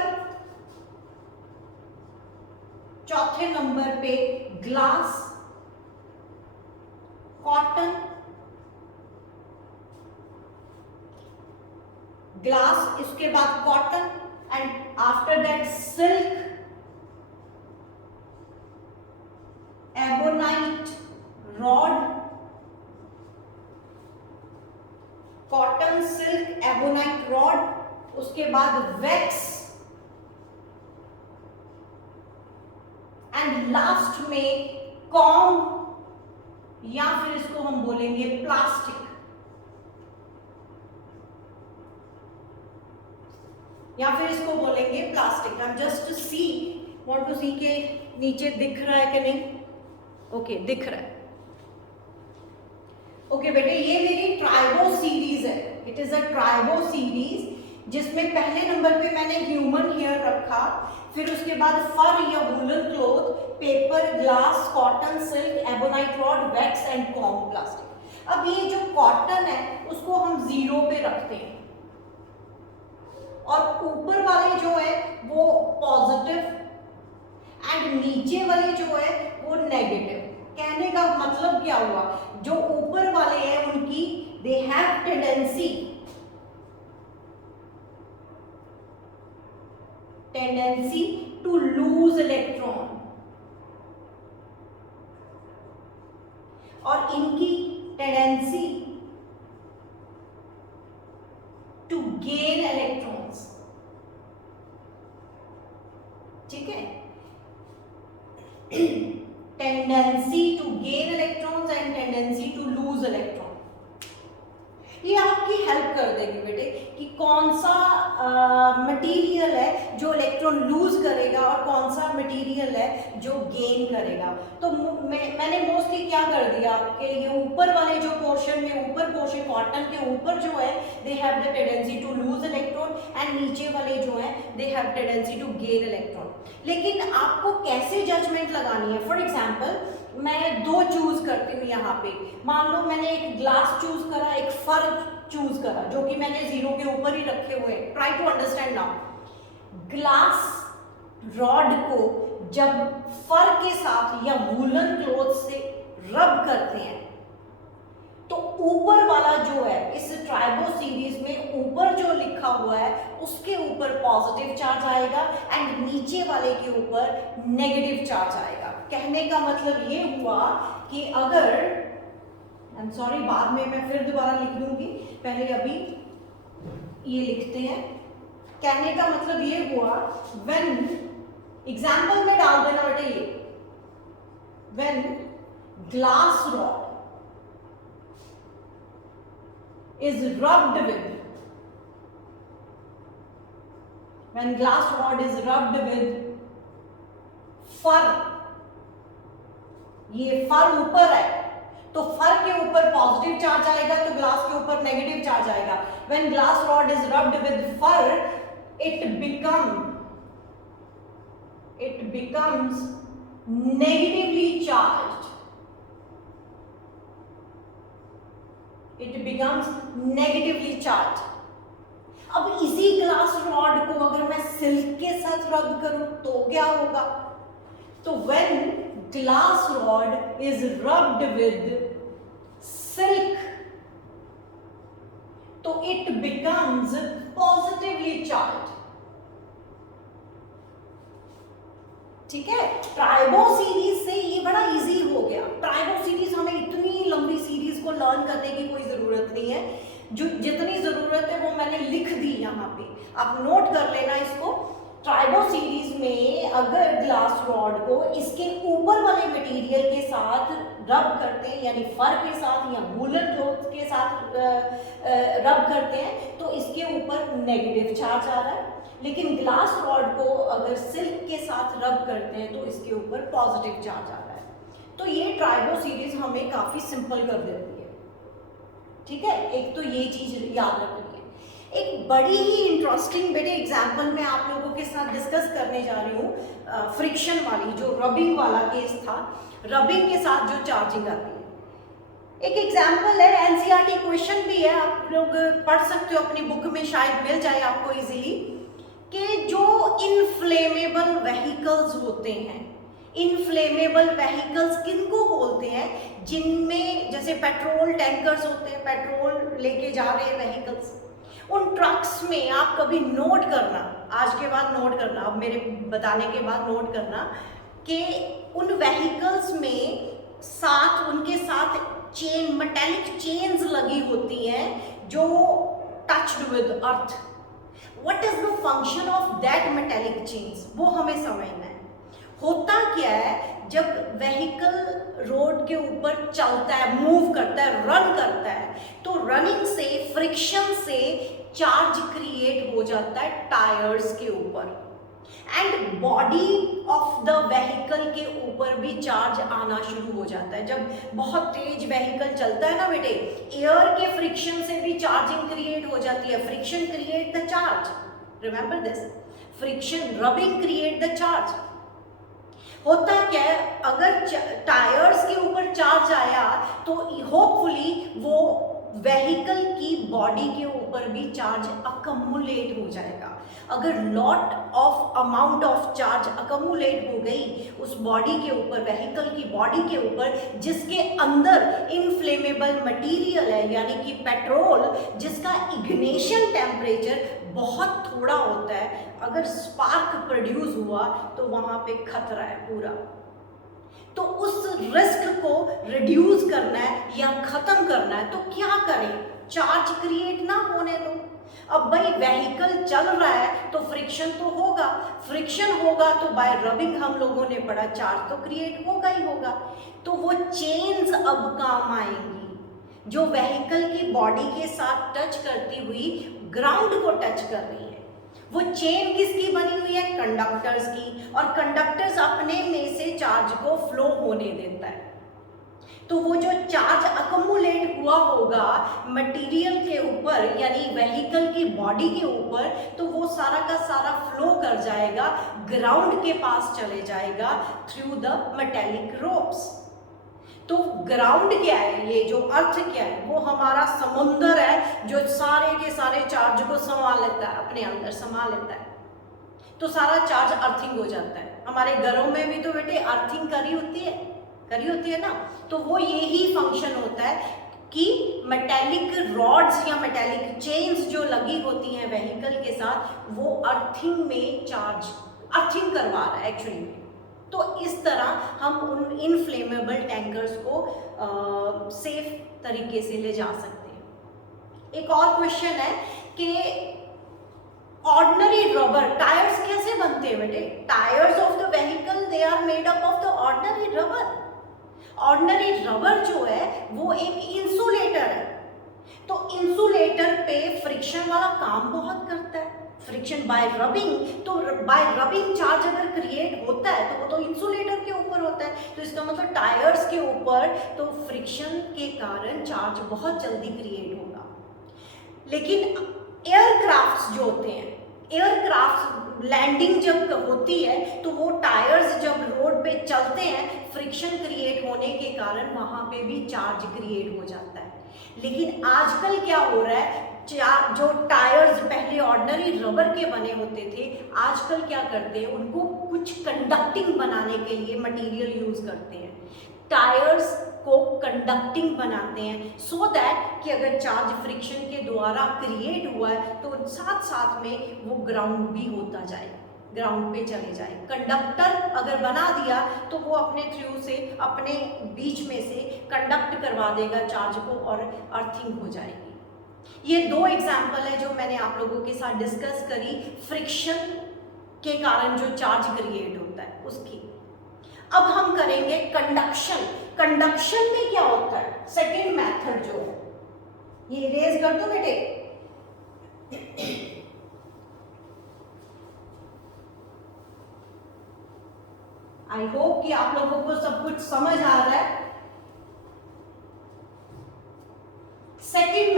चौथे नंबर पे ग्लास, कॉटन, ग्लास, इसके बाद cotton, and after that silk, ebonite rod, cotton, silk, ebonite rod, उसके बाद वैक्स, एंड लास्ट में कॉम या फिर इसको हम बोलेंगे प्लास्टिक, या फिर इसको बोलेंगे प्लास्टिक। हम जस्ट सी वांट टू सी के नीचे दिख रहा है कि नहीं, ओके दिख रहा है। ओके बेटे ये मेरी ट्राइबो सीरीज है, it is a tribo series जिसमें पहले नंबर पे मैंने ह्यूमन हेयर रखा, फिर उसके बाद फर या woollen cloth, paper, glass, cotton, silk, ebonite rod, wax and com plastic. अब ये जो कॉटन है उसको हम 0 पे रखते हैं, और ऊपर वाले जो है वो पॉजिटिव एंड नीचे वाले जो है वो नेगेटिव। कहने का मतलब क्या हुआ, जो ऊपर वाले हैं उनकी they have tendency to lose electron, और इनकी टेंडेंसी टू गेन इलेक्ट्रॉन्स। ठीक है, tendency to gain electrons and tendency to lose electron. ये आपकी हेल्प कर देगी बेटे कि कौन सा मटेरियल है जो इलेक्ट्रॉन लूज करेगा और कौन सा मटेरियल है जो गेन करेगा। तो मैंने मोस्टली क्या कर दिया कि ये ऊपर वाले जो पोर्शन में, ऊपर पोर्शन कॉटन के ऊपर जो है they have the tendency to lose electron, and नीचे वाले जो है they have tendency to gain electron. लेकिन आपको कैसे जजमेंट लगानी है, फॉर एग्जाम्पल मैं 2 चूज करती हूँ यहाँ पे, मान लो मैंने एक ग्लास चूज करा, एक फर चूज करा, जो कि मैंने 0 के ऊपर ही रखे हुए हैं। Try to understand now. Glass rod को जब फर के साथ या वूलन क्लॉथ से रब करते हैं तो ऊपर वाला जो है, इस ट्राइबो सीरीज में ऊपर जो लिखा हुआ है उसके ऊपर पॉजिटिव चार्ज आएगा एंड नीचे वाले के ऊपर नेगेटिव चार्ज आएगा। कहने का मतलब ये हुआ कि अगर, आई एम सॉरी बाद में मैं फिर दोबारा लिख दूंगी, पहले अभी ये लिखते हैं कहने का मतलब ये हुआ, व्हेन एग्जाम्पल में डाल देना बेटे ये, when glass rod is rubbed with, when glass rod is rubbed with fur, ये फर ऊपर है तो फर के ऊपर पॉजिटिव चार्ज आएगा तो ग्लास के ऊपर नेगेटिव चार्ज आएगा। when glass rod is rubbed with fur it becomes negatively charged, it becomes negatively charged। अब इसी ग्लास रॉड को अगर मैं सिल्क के साथ रब करूं तो क्या होगा? तो when glass rod is rubbed with silk तो it becomes positively charged। ठीक है, ट्राइबो सीरीज से ये बड़ा इजी हो गया। ट्राइबो सीरीज हमें इतनी लंबी सीरीज को लर्न करने की कोई जरूरत नहीं है, जो जितनी जरूरत है वो मैंने लिख दी यहाँ पे, आप नोट कर लेना इसको। ट्राइबो सीरीज में अगर ग्लास रॉड को इसके ऊपर वाले मटेरियल के साथ रब करते हैं, यानी फर के साथ या वूलन क्लॉथ के साथ रब करते हैं तो इसके ऊपर नेगेटिव चार्ज आ रहा है, लेकिन ग्लास रॉड को अगर सिल्क के साथ रब करते हैं तो इसके ऊपर पॉजिटिव चार्ज आ रहा है। तो ये ट्राइबो सीरीज हमें काफी सिंपल कर देती है। ठीक है, एक तो ये चीज याद रखनी है। एक बड़ी ही इंटरेस्टिंग बेटे एग्जाम्पल मैं आप लोगों के साथ डिस्कस करने जा रही हूँ, फ्रिक्शन वाली, जो रबिंग वाला केस था, रबिंग के साथ जो चार्जिंग आती है। एक एग्जाम्पल है, एनसीईआरटी क्वेश्चन भी है, आप लोग पढ़ सकते हो अपनी बुक में, शायद मिल जाए आपको इजीली, कि जो इनफ्लेमेबल व्हीकल्स होते हैं, इनफ्लेमेबल व्हीकल्स किनको बोलते हैं? जिनमें जैसे पेट्रोल टैंकर्स होते हैं, पेट्रोल लेके जा रहे हैं व्हीकल्स, उन ट्रक्स में आप कभी नोट करना, आज के बाद नोट करना, अब मेरे बताने के बाद नोट करना कि उन व्हीकल्स में साथ, उनके साथ चेन, मेटेलिक चेन्स लगी होती हैं जो touched with earth. What is the function of that metallic chains, वो हमें समझना है। होता क्या है, जब व्हीकल रोड के ऊपर चलता है, मूव करता है, रन करता है, तो रनिंग से, फ्रिक्शन से चार्ज क्रिएट हो जाता है टायर्स के ऊपर, and body of the vehicle के ऊपर भी चार्ज आना शुरू हो जाता है। जब बहुत तेज व्हीकल चलता है ना बेटे, एयर के फ्रिक्शन से भी चार्जिंग क्रिएट हो जाती है। Friction create the charge, remember this, friction, rubbing create the charge. होता क्या है, अगर टायर्स के ऊपर चार्ज आया तो होपफुली वो व्हीकल की बॉडी के ऊपर भी चार्ज अकमुलेट हो जाएगा। अगर lot of amount of charge accumulate हो गई उस बॉडी के ऊपर, व्हीकल की बॉडी के ऊपर, जिसके अंदर इनफ्लेमेबल मटेरियल है, यानी कि पेट्रोल, जिसका इग्निशन टेम्परेचर बहुत थोड़ा होता है, अगर स्पार्क प्रोड्यूस हुआ तो वहां पे खतरा है पूरा। तो उस रिस्क को रिड्यूस करना है या खत्म करना है तो क्या करें? चार्ज क्रिएट ना होने दो। अब भाई व्हीकल चल रहा है तो फ्रिक्शन तो होगा, फ्रिक्शन होगा तो बाय रबिंग हम लोगों ने पढ़ा चार्ज तो क्रिएट होगा ही होगा। तो वो चेन्स अब काम आएंगी जो व्हीकल की बॉडी के साथ टच करती हुई ग्राउंड को टच कर रही है। वो चेन किसकी बनी हुई है? कंडक्टर्स की, और कंडक्टर्स अपने में से चार्ज को फ्लो होने देता है। तो वो जो चार्ज अकमुलेट हुआ होगा मटेरियल के ऊपर, यानी व्हीकल की बॉडी के ऊपर, तो वो सारा का सारा फ्लो कर जाएगा, ग्राउंड के पास चले जाएगा थ्रू द मेटेलिक रोप्स। तो ग्राउंड क्या है? ये जो अर्थ क्या है? वो हमारा समुंदर है जो सारे के सारे चार्ज को संभाल लेता है, अपने अंदर संभाल लेता है। तो सारा चार्ज अर्थिंग हो जाता है। हमारे घरों में भी तो बेटे अर्थिंग करी होती है ना। तो वो यही फंक्शन होता है कि मेटेलिक रॉड्स या मेटेलिक चेन्स जो लगी होती हैं व्हीकल के साथ, वो अर्थिंग में चार्ज, अर्थिंग करवा रहा है एक्चुअली में। तो इस तरह हम उन इनफ्लेमेबल टैंकर्स को सेफ तरीके से ले जा सकते हैं। एक और क्वेश्चन है कि ऑर्डिनरी रबर, टायर्स कैसे बनते हैं बेटे? Tyres of the vehicle they are made up of the ordinary rubber. Ordinary rubber जो है वो एक इंसुलेटर है, तो इंसुलेटर पे फ्रिक्शन वाला काम बहुत करता है। फ्रिक्शन बाय रबिंग, तो बाय रबिंग चार्ज अगर क्रिएट होता है तो वो तो इंसुलेटर के ऊपर होता है, तो इसका मतलब टायर्स के ऊपर तो फ्रिक्शन के कारण चार्ज बहुत जल्दी क्रिएट होगा। लेकिन एयरक्राफ्ट्स जो होते हैं, एयरक्राफ्ट लैंडिंग जब होती है तो वो टायर्स जब रोड पे चलते हैं, फ्रिक्शन क्रिएट होने के कारण वहां पे भी चार्ज क्रिएट हो जाता है। लेकिन आजकल क्या हो रहा है, जो टायर्स पहले ऑर्डिनरी रबर के बने होते थे, आजकल क्या करते हैं, उनको कुछ कंडक्टिंग बनाने के लिए मटेरियल यूज करते हैं। टायर्स को कंडक्टिंग बनाते हैं सो दैट कि अगर चार्ज फ्रिक्शन के द्वारा क्रिएट हुआ है तो साथ साथ में वो ग्राउंड भी होता जाए, ग्राउंड पे चले जाए। कंडक्टर अगर बना दिया तो वो अपने थ्रू से, अपने बीच में से कंडक्ट करवा देगा चार्ज को और अर्थिंग हो जाएगी। ये दो एग्जाम्पल है जो मैंने आप लोगों के साथ डिस्कस करी फ्रिक्शन के कारण जो चार्ज क्रिएट होता है उसकी। अब हम करेंगे कंडक्शन। कंडक्शन में क्या होता है, सेकेंड मेथड जो है, ये इरेज कर दो बेटे। आई होप कि आप लोगों को सब कुछ समझ आ रहा है। Second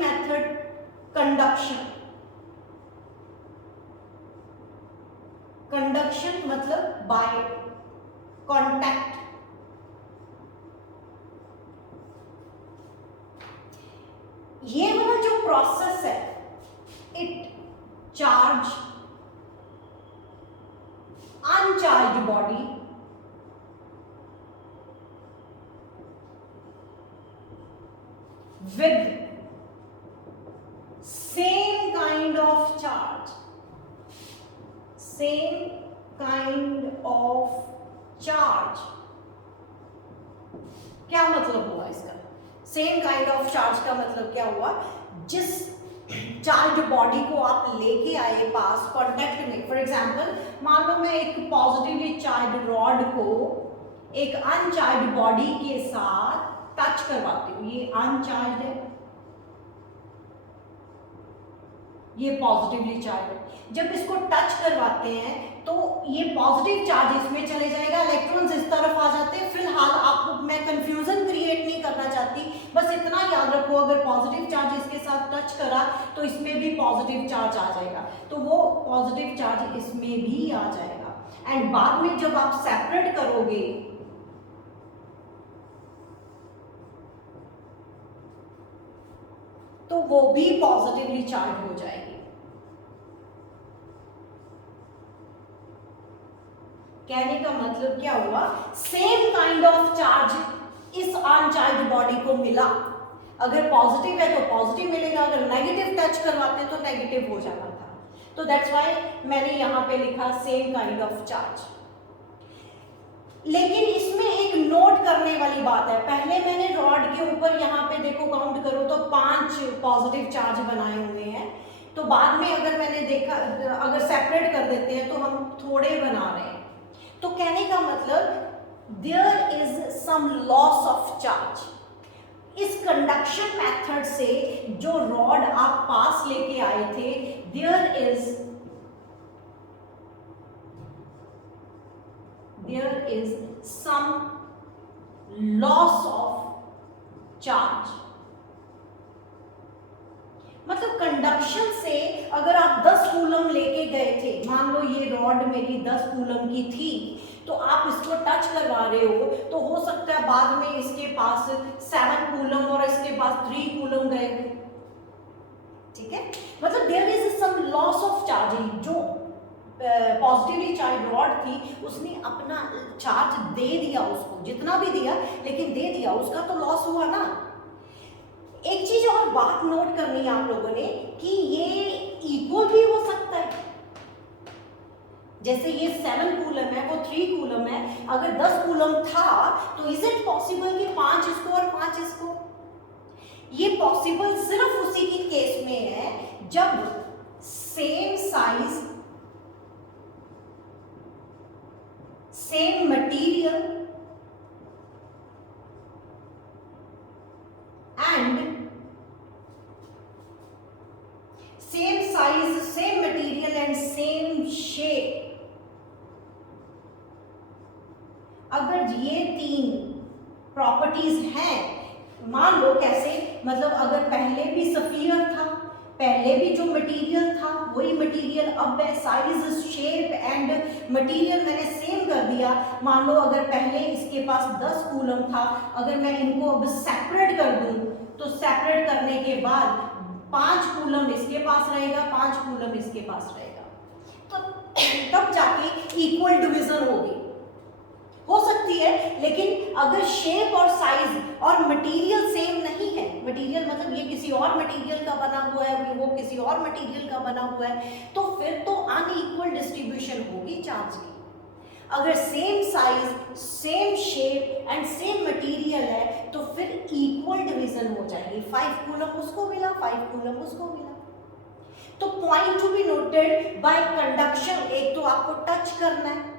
method conduction. कंडक्शन मतलब बाय कॉन्टैक्ट। ये वाला जो प्रोसेस है, it charge uncharged body with same kind of charge, same kind of charge। क्या मतलब हुआ इसका? सेम काइंड ऑफ चार्ज का मतलब क्या हुआ, जिस चार्ज बॉडी को आप लेके आए पास कांटेक्ट में, फॉर एग्जांपल मान लो मैं एक पॉजिटिवली चार्ज रॉड को एक अनचार्ज बॉडी के साथ टच करवाती हूँ, ये अनचार्ज है, ये पॉजिटिवली चार्ज है। जब इसको टच करवाते हैं तो ये पॉजिटिव चार्ज इसमें चले जाएगा, इलेक्ट्रॉन्स इस तरफ आ जाते हैं। फिलहाल आपको मैं कंफ्यूजन क्रिएट नहीं करना चाहती, बस इतना याद रखो अगर पॉजिटिव चार्ज इसके साथ टच करा तो इसमें भी पॉजिटिव चार्ज आ जाएगा, तो वो पॉजिटिव चार्ज इसमें भी आ जाएगा। एंड बाद में जब आप सेपरेट करोगे तो वो भी पॉजिटिवली चार्ज हो जाएगी। कहने का मतलब क्या हुआ, सेम काइंड ऑफ चार्ज इस अनचार्ज बॉडी को मिला। अगर पॉजिटिव है तो पॉजिटिव मिलेगा, अगर नेगेटिव टच करवाते तो नेगेटिव हो जाना था। तो दैट्स व्हाई मैंने यहां पे लिखा सेम काइंड ऑफ चार्ज। लेकिन इसमें एक नोट करने वाली बात है, पहले मैंने रॉड के ऊपर यहाँ पे देखो काउंट करो तो 5 पॉजिटिव चार्ज बनाए हुए हैं, तो बाद में अगर मैंने देखा अगर सेपरेट कर देते हैं तो हम थोड़े बना रहे हैं। तो कहने का मतलब there is some loss of charge. इस कंडक्शन मेथड से जो रॉड आप पास लेके आए थे, there is some loss of charge. मतलब कंडक्शन से अगर आप 10 कूलम लेके गए थे, मान लो ये रॉड मेरी 10 कूलम की थी, तो आप इसको टच करवा रहे हो तो हो सकता है बाद में इसके पास 7 कूलम और इसके पास 3 कूलम गए, ठीक है। मतलब there is some loss of charge. जो पॉजिटिवली चार्ज रॉड थी उसने अपना चार्ज दे दिया, उसको जितना भी दिया लेकिन दे दिया, उसका तो लॉस हुआ ना। एक चीज और बात नोट करनी है आप लोगों ने कि ये इक्वल भी हो सकता है, जैसे ये 7 कूलम है वो 3 कूलम है, अगर 10 कूलम था तो इज इट पॉसिबल कि 5 इसको और 5 इसको? ये पॉसिबल सिर्फ उसी की केस में है जब same size, same material and same size, same material and same shape. अगर ये तीन प्रॉपर्टीज हैं, मान लो कैसे, मतलब अगर पहले भी सफियर था, पहले भी जो मटेरियल था वही मटेरियल अब है, साइज, शेप एंड मटेरियल मैंने सेम कर दिया। मान लो अगर पहले इसके पास 10 कूलम था, अगर मैं इनको अब सेपरेट कर दूं तो सेपरेट करने के बाद 5 कूलम इसके पास रहेगा, 5 कूलम इसके पास रहेगा, तो तब जाके इक्वल डिवीजन होगी, हो सकती है। लेकिन अगर शेप और साइज और मटेरियल सेम नहीं है, मटेरियल मतलब ये किसी और मटेरियल का बना हुआ है, वो किसी और मटेरियल का बना हुआ है, तो फिर तो अनइक्वल डिस्ट्रीब्यूशन होगी चार्ज की। अगर same size, same shape and same material है तो फिर इक्वल डिवीजन हो जाएगी, 5 कूलम उसको मिला, 5 कूलम उसको मिला। तो point to be noted bye conduction, एक तो आपको टच करना है,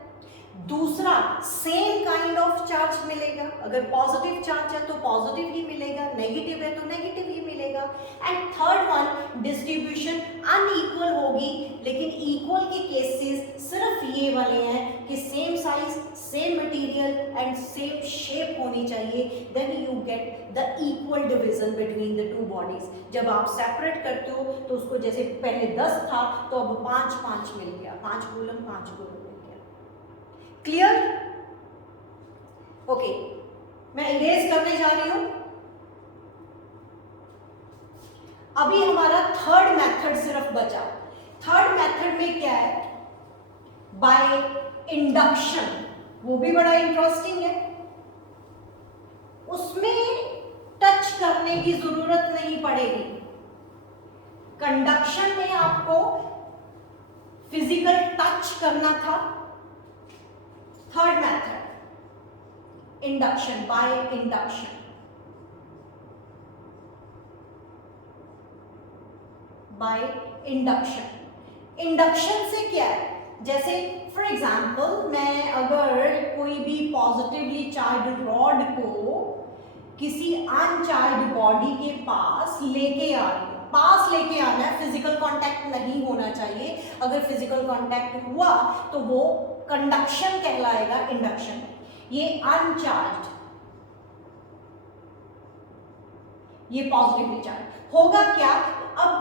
दूसरा सेम काइंड ऑफ चार्ज मिलेगा, अगर पॉजिटिव चार्ज है तो पॉजिटिव ही मिलेगा, नेगेटिव है तो नेगेटिव ही मिलेगा, and third one distribution unequal होगी, लेकिन इक्वल के केसेस सिर्फ ये वाले हैं कि same size, same material and same shape होनी चाहिए, then you get the equal division between the two bodies. जब आप सेपरेट करते हो तो उसको जैसे पहले 10 था तो अब 5 मिल गया, 5 कूलम 5 कूलम। क्लियर? ओके, मैं इरेज करने जा रही हूं। अभी हमारा थर्ड मेथड सिर्फ बचा। थर्ड मेथड में क्या है? बाय इंडक्शन, वो भी बड़ा इंटरेस्टिंग है। उसमें टच करने की जरूरत नहीं पड़ेगी। कंडक्शन में आपको फिजिकल टच करना था। Third method induction, by induction. By induction, induction से क्या है? जैसे फॉर एग्जाम्पल मैं अगर कोई भी पॉजिटिवली चार्ज रॉड को किसी अनचार्ज बॉडी के पास लेके आ रही हूं, पास लेके आना है, फिजिकल कांटेक्ट नहीं होना चाहिए। अगर फिजिकल कांटेक्ट हुआ तो वो कंडक्शन कहलाएगा, इंडक्शन। ये अनचार्ज, ये पॉजिटिवली चार्ज होगा क्या? अब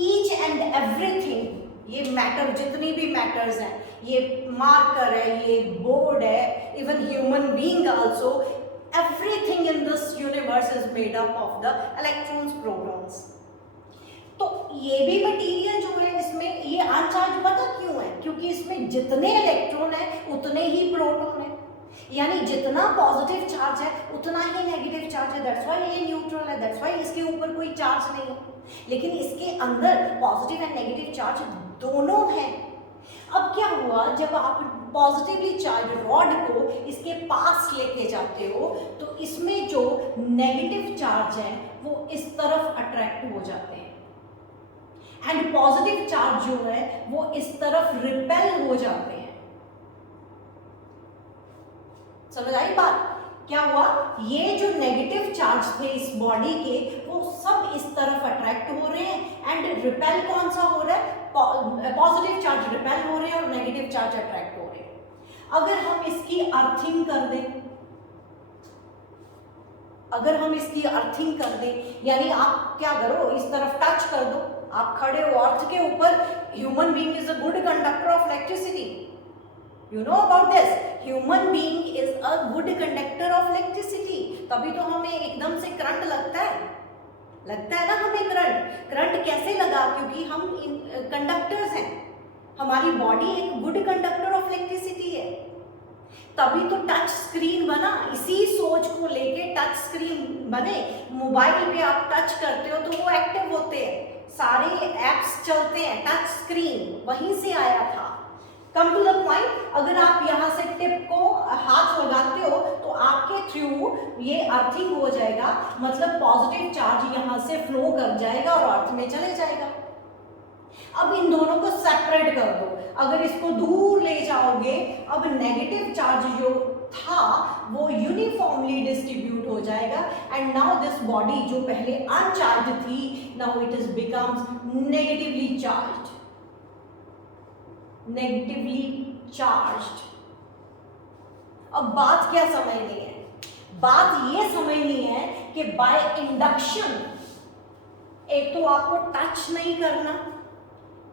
ईच एंड एवरीथिंग, ये मैटर, जितनी भी मैटर्स हैं, ये मार्कर है, ये बोर्ड है, even human being also, everything in this universe is made up of the electrons, protons. तो ये भी मटेरियल जो है इसमें ये अनचार्ज, पता क्यों है? क्योंकि इसमें जितने इलेक्ट्रॉन है उतने ही प्रोटॉन है, यानी जितना पॉजिटिव चार्ज है उतना ही नेगेटिव चार्ज है। दैट्स व्हाई ये न्यूट्रल है, दैट्स व्हाई इसके ऊपर कोई चार्ज नहीं है। लेकिन इसके अंदर पॉजिटिव एंड नेगेटिव चार्ज दोनों हैं। अब क्या हुआ, जब आप पॉजिटिवली चार्ज रॉड को इसके पास लेके जाते हो तो इसमें जो नेगेटिव चार्ज है वो इस तरफ अट्रैक्ट हो जाते हैं, एंड पॉजिटिव चार्ज जो है वो इस तरफ रिपेल हो जाते हैं। समझ आई बात? क्या हुआ, ये जो नेगेटिव चार्ज थे इस बॉडी के वो सब इस तरफ अट्रैक्ट हो रहे हैं, एंड रिपेल कौन सा हो रहा है? पॉजिटिव चार्ज रिपेल हो रहे हैं और नेगेटिव चार्ज अट्रैक्ट हो रहे हैं। अगर हम इसकी अर्थिंग कर दें, अगर हम इसकी अर्थिंग कर दें, यानी आप क्या करो, इस तरफ टच कर दो, आप खड़े हो अर्थ के ऊपर। Human being is a good conductor of electricity, you know about this. Human being is a good conductor of electricity, तभी तो हमें एकदम से करंट लगता है ना हमें करंट। करंट कैसे लगा? क्योंकि हम कंडक्टर्स हैं, हमारी बॉडी एक गुड कंडक्टर ऑफ इलेक्ट्रिसिटी है, तभी तो टच स्क्रीन बना। इसी सोच को लेके टच स्क्रीन बने। मोबाइल पे आप टच करते हो तो वो एक्टिव होते हैं, सारे एप्स चलते हैं, टच स्क्रीन वहीं से आया था। कम टू द पॉइंट, अगर आप यहाँ से टिप को हाथ लगाते हो तो आपके थ्रू ये अर्थिंग हो जाएगा, मतलब पॉजिटिव चार्ज यहाँ से फ्लो कर जाएगा और अर्थ में चले जाएगा। अब इन दोनों को सेपरेट कर दो, अगर इसको दूर ले जाओगे, अब नेगेटिव चार्ज जो था वो यूनिफॉर्मली डिस्ट्रीब्यूट हो जाएगा एंड नाउ दिस बॉडी जो पहले अनचार्ज थी, now it is becomes negatively charged, negatively charged. अब बात क्या समझनी है? बात ये समझनी है कि बाय इंडक्शन एक तो आपको टच नहीं करना,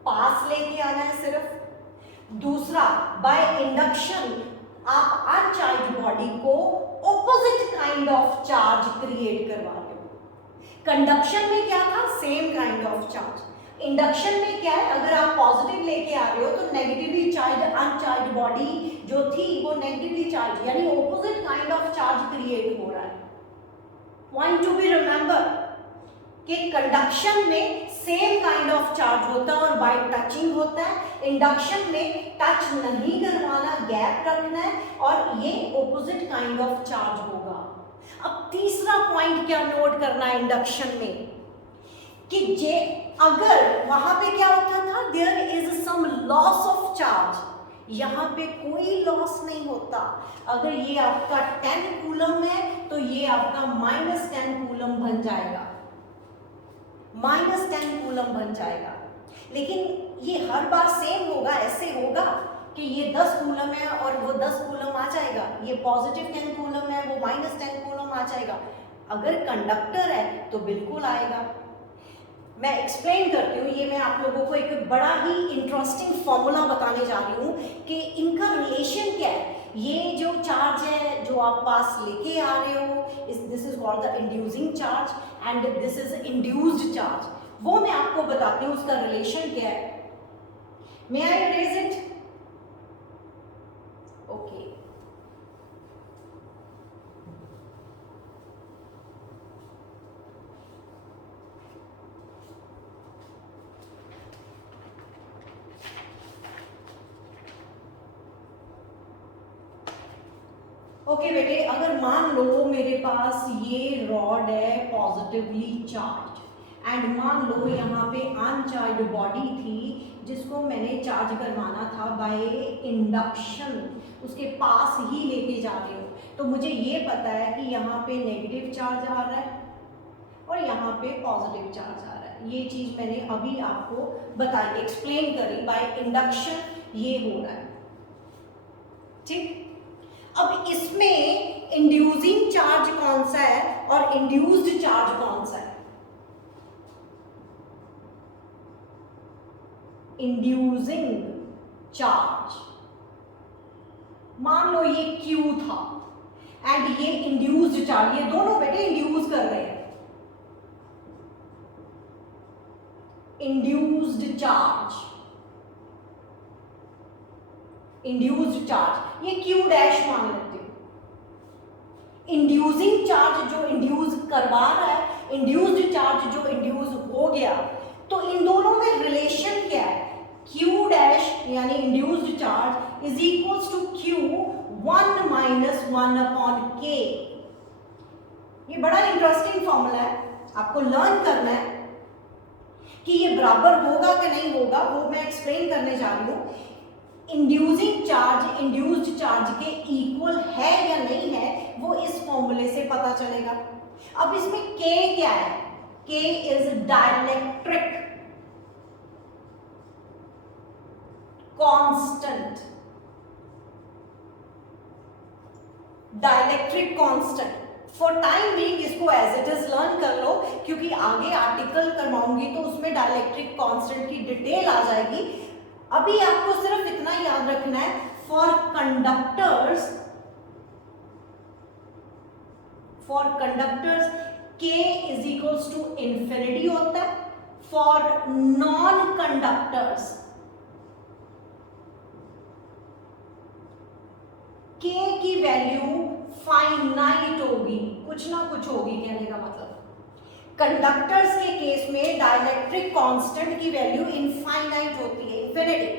पास लेके आना है सिर्फ। दूसरा, बाय इंडक्शन आप अनचार्ज बॉडी को opposite kind of charge create करवा रहे हो। कंडक्शन में क्या था? Same kind of charge. Induction में क्या है? अगर आप पॉजिटिव लेके आ रहे हो तो नेगेटिवली चार्ज अनचार्ज बॉडी जो थी वो नेगेटिवली चार्ज, यानी opposite kind of charge create हो रहा है। पॉइंट टू बी रिमेंबर कि कंडक्शन में सेम काइंड ऑफ चार्ज होता है और बाय टचिंग होता है। इंडक्शन में टच नहीं करवाना, गैप रखना है और ये ऑपोजिट काइंड ऑफ चार्ज होगा। अब तीसरा पॉइंट क्या नोट करना है इंडक्शन में कि जे अगर वहां पे क्या होता था, there is some loss of charge, यहां पे कोई लॉस नहीं होता। अगर ये आपका 10 कूलम है तो ये आपका -10 कूलम बन जाएगा, -10 कूलम बन जाएगा। लेकिन ये हर बार सेम होगा, ऐसे होगा कि ये 10 कूलम है और वो 10 कूलम आ जाएगा, ये पॉजिटिव 10 कूलम है वो -10 कूलम आ जाएगा। अगर कंडक्टर है तो बिल्कुल आएगा। मैं एक्सप्लेन करती हूँ, ये मैं आप लोगों को एक बड़ा ही इंटरेस्टिंग फॉर्मूला बताने जा रही हूँ कि इनका रिलेशन क्या है। ये जो चार्ज है जो आप पास लेके आ रहे हो, this is called the inducing charge and this is induced charge, वो मैं आपको बताती हूँ उसका रिलेशन क्या है। May I erase it? Okay, okay बेटे, अगर मान लो मेरे पास ये रॉड है पॉजिटिवली चार्ज एंड मान लो यहाँ पे अनचार्ज बॉडी थी जिसको मैंने चार्ज करवाना था बाय इंडक्शन, उसके पास ही लेके जा रहे हो, तो मुझे ये पता है कि यहाँ पे नेगेटिव चार्ज आ रहा है और यहाँ पे पॉजिटिव चार्ज आ रहा है। ये चीज मैंने अभी आपको बताई, एक्सप्लेन करी, बाय इंडक्शन ये हो रहा है। ठीक, अब इसमें इंड्यूसिंग चार्ज कौन सा है और इंड्यूस्ड चार्ज कौन सा है? इंड्यूसिंग चार्ज, मान लो ये Q था एंड ये इंड्यूस्ड चार्ज, ये दोनों बेटे इंड्यूस कर रहे हैं। इंड्यूस्ड चार्ज, इंड्यूस्ड चार्ज ये Q डैश मान लेते हो। इंड्यूसिंग चार्ज जो इंड्यूस करवा रहा है, इंड्यूस्ड चार्ज जो इंड्यूस हो गया, तो इन दोनों में रिलेशन क्या है? Q डैश यानी induced charge is equals to Q 1 minus 1 upon K। ये बड़ा इंटरेस्टिंग फॉर्मूला है, आपको लर्न करना है कि ये बराबर होगा कि नहीं होगा, वो मैं एक्सप्लेन करने जा रही हूँ। इंड्यूसिंग चार्ज इंड्यूस्ड चार्ज के इक्वल है या नहीं है वो इस फॉर्मूले से पता चलेगा। अब इसमें K क्या है? K is dielectric constant, dielectric constant. For time being इसको एज इट इज लर्न कर लो, क्योंकि आगे आर्टिकल करवाऊंगी तो उसमें डाइलेक्ट्रिक कांस्टेंट की डिटेल आ जाएगी। अभी आपको सिर्फ इतना याद रखना है, for conductors K is equals to infinity होता है। फॉर नॉन कंडक्टर्स K की वैल्यू फाइनाइट होगी, कुछ ना कुछ होगी, कहने का मतलब कंडक्टर्स के केस में डाइलेक्ट्रिक कांस्टेंट की वैल्यू इनफाइनाइट होती है, इंफिनिटी।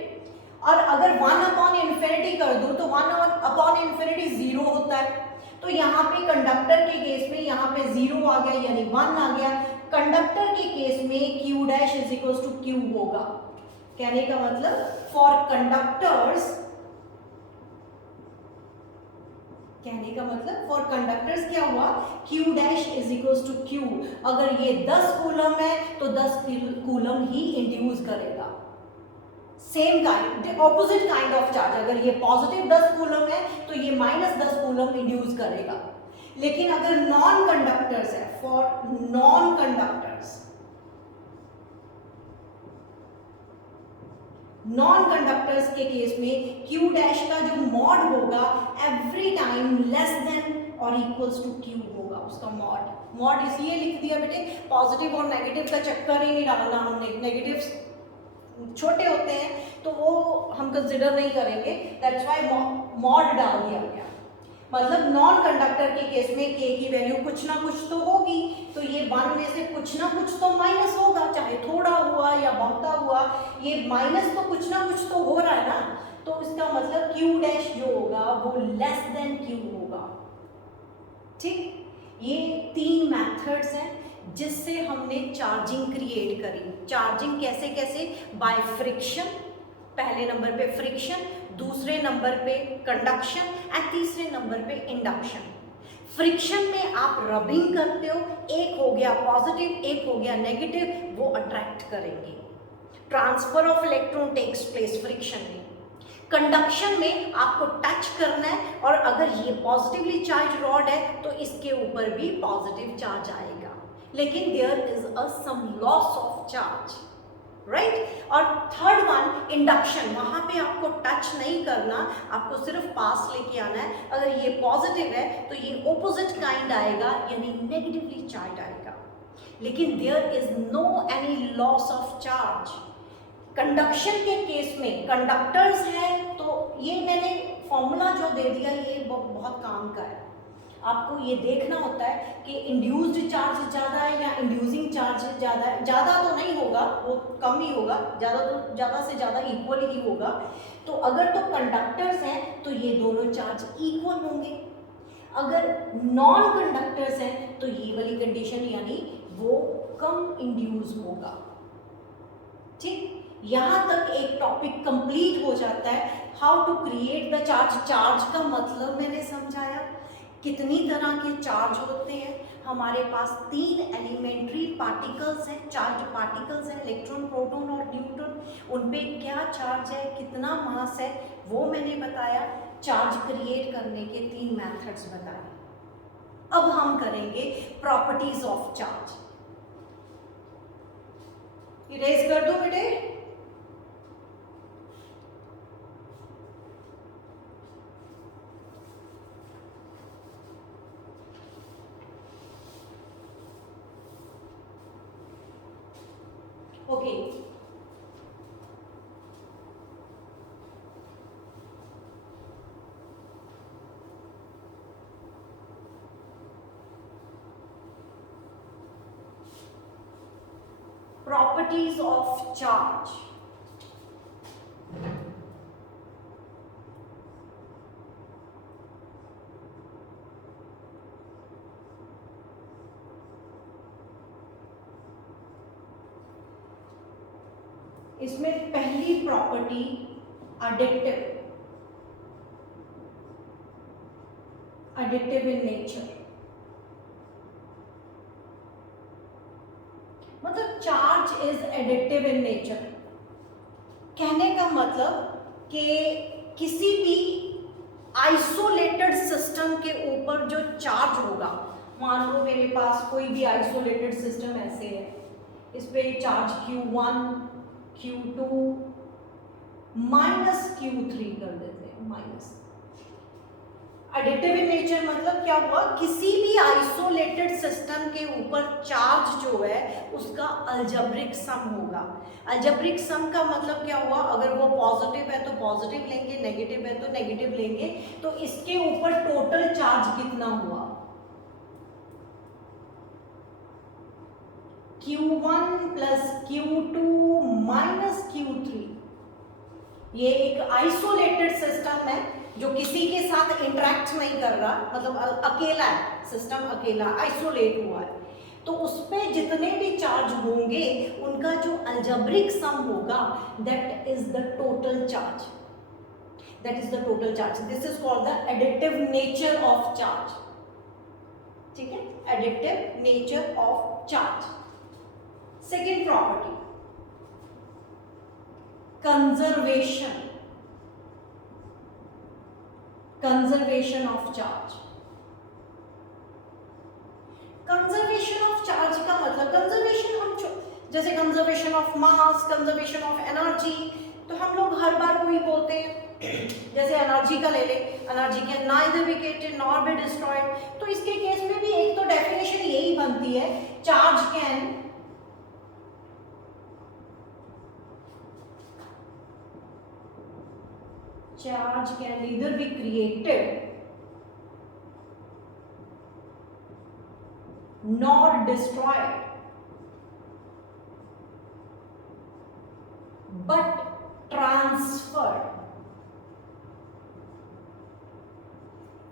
और अगर 1 अपॉन इंफिनिटी कर दूं तो 1 अपॉन इंफिनिटी 0 होता है। तो यहाँ पे कंडक्टर के केस में यहाँ पे 0 आ गया यानी 1 आ गया। कंडक्टर के केस में Q dash is equals to Q होगा। कहने का मतलब फॉर कंडक्टर्स, कहने का मतलब फॉर कंडक्टर्स क्या हुआ, Q dash is equals to Q। अगर ये 10 कूलम है तो 10 कूलम ही इंड्यूस करेगा। Same kind, opposite kind of charge, अगर ये पॉजिटिव 10 कूलम है तो ये माइनस 10 कूलम इंड्यूस करेगा। लेकिन अगर नॉन कंडक्टर्स है, for non conductors, non conductors के केस में Q डैश का जो मॉड होगा एवरी टाइम लेस देन और इक्वल्स टू Q होगा उसका मॉड। मॉड इसलिए लिख दिया बेटे, पॉजिटिव और नेगेटिव का चक्कर ही नहीं डालना हमने, नेगेटिव्स छोटे होते हैं तो वो हम कंसिडर नहीं करेंगे, दैट्स व्हाई मॉड डाल दिया गया। मतलब नॉन कंडक्टर के केस में K की वैल्यू कुछ ना कुछ तो होगी, तो ये 1 में से कुछ ना कुछ तो माइनस होगा, चाहे थोड़ा हुआ या बहुता हुआ, ये माइनस तो कुछ ना कुछ तो हो रहा है ना, तो इसका मतलब Q डैश जो होगा वो लेस देन Q होगा। ठीक, ये 3 मेथड्स हैं जिससे हमने चार्जिंग क्रिएट करी। चार्जिंग कैसे कैसे, बाय फ्रिक्शन, पहले नंबर पे फ्रिक्शन, दूसरे नंबर पे कंडक्शन एंड तीसरे नंबर पे इंडक्शन। फ्रिक्शन में आप रबिंग करते हो, एक हो गया पॉजिटिव एक हो गया नेगेटिव, वो अट्रैक्ट करेंगे। Transfer of electron takes place friction में। कंडक्शन में आपको टच करना है और अगर ये पॉजिटिवली चार्ज रॉड है तो इसके ऊपर भी पॉजिटिव चार्ज आएगा, लेकिन there is a some loss of charge, right. और थर्ड वन इंडक्शन, वहां पे आपको टच नहीं करना, आपको सिर्फ पास लेके आना है। अगर ये पॉजिटिव है तो ये ऑपोजिट काइंड आएगा, यानी नेगेटिवली चार्ज आएगा, लेकिन there is no any loss of charge. Conduction के केस में कंडक्टर्स हैं तो ये मैंने फॉर्मूला जो दे दिया ये बहुत काम का है। आपको ये देखना होता है कि इंड्यूस्ड चार्ज ज़्यादा है या इंड्यूसिंग चार्ज ज़्यादा है। ज़्यादा तो नहीं होगा, वो कम ही होगा, ज़्यादा से ज़्यादा इक्वल ही होगा। तो अगर तो कंडक्टर्स हैं तो ये दोनों चार्ज इक्वल होंगे, अगर नॉन कंडक्टर्स हैं तो ये वाली कंडीशन यानी वो कम इंड्यूस होगा। ठीक, यहाँ तक एक टॉपिक कंप्लीट हो जाता है। How to create the charge, charge का मतलब मैंने समझाया, कितनी तरह के चार्ज होते हैं। हमारे पास 3 एलिमेंट्री पार्टिकल्स हैं, चार्ज पार्टिकल्स हैं, इलेक्ट्रॉन प्रोटॉन और न्यूट्रॉन। उन पे क्या चार्ज है, कितना मास है, वो मैंने बताया। चार्ज क्रिएट करने के 3 मेथड्स बताए। अब हम करेंगे प्रॉपर्टीज ऑफ चार्ज। इरेज कर दो बेटे। Okay, properties of charge. इसमें पहली property additive, additive in nature, मतलब charge is additive in nature. कहने का मतलब कि किसी भी आइसोलेटेड सिस्टम के ऊपर जो चार्ज होगा, मान लो मेरे पास कोई भी आइसोलेटेड सिस्टम ऐसे है, इस पे charge Q1 Q2 minus Q3 कर देते हैं, माइनस। एडिटिव इन नेचर मतलब क्या हुआ, किसी भी आइसोलेटेड सिस्टम के ऊपर चार्ज जो है उसका अलजेब्रिक सम होगा। अलजेब्रिक सम का मतलब क्या हुआ, अगर वो पॉजिटिव है तो पॉजिटिव लेंगे, नेगेटिव है तो नेगेटिव लेंगे, तो इसके ऊपर टोटल चार्ज कितना हुआ, Q1 plus Q2 minus Q3। ये एक आइसोलेटेड सिस्टम है जो किसी के साथ इंटरेक्ट नहीं कर रहा, मतलब अकेला है सिस्टम, अकेला आइसोलेट हुआ है। तो उस पे जितने भी चार्ज होंगे उनका जो अलजेब्रिक सम होगा that is the total charge, that is the total charge. This is called the additive nature of charge, ठीक है, additive nature of charge. Second property, conservation, conservation of charge. Conservation of charge का मतलब, conservation हम जैसे conservation of mass, conservation of energy, तो हम लोग हर बार वही बोलते हैं। जैसे एनर्जी का ले ले, energy can neither be created nor be destroyed, तो इसके केस में भी एक तो डेफिनेशन यही बनती है, charge can neither be created nor destroyed but transferred।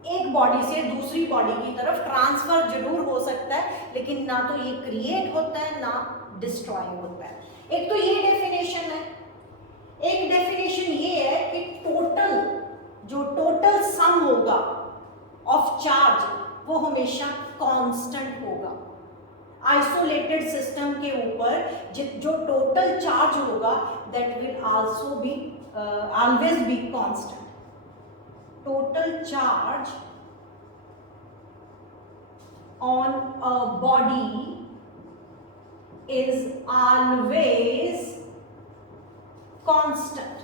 एक बॉडी से दूसरी बॉडी की तरफ ट्रांसफर जरूर हो सकता है, लेकिन ना तो ये क्रिएट होता है ना डिस्ट्रॉय होता है। एक तो ये डेफिनेशन है। एक डेफिनेशन ये है कि टोटल सम होगा ऑफ चार्ज वो हमेशा कांस्टेंट होगा। आइसोलेटेड सिस्टम के ऊपर जो टोटल चार्ज होगा that will also be always be constant. Total charge on a body is always constant।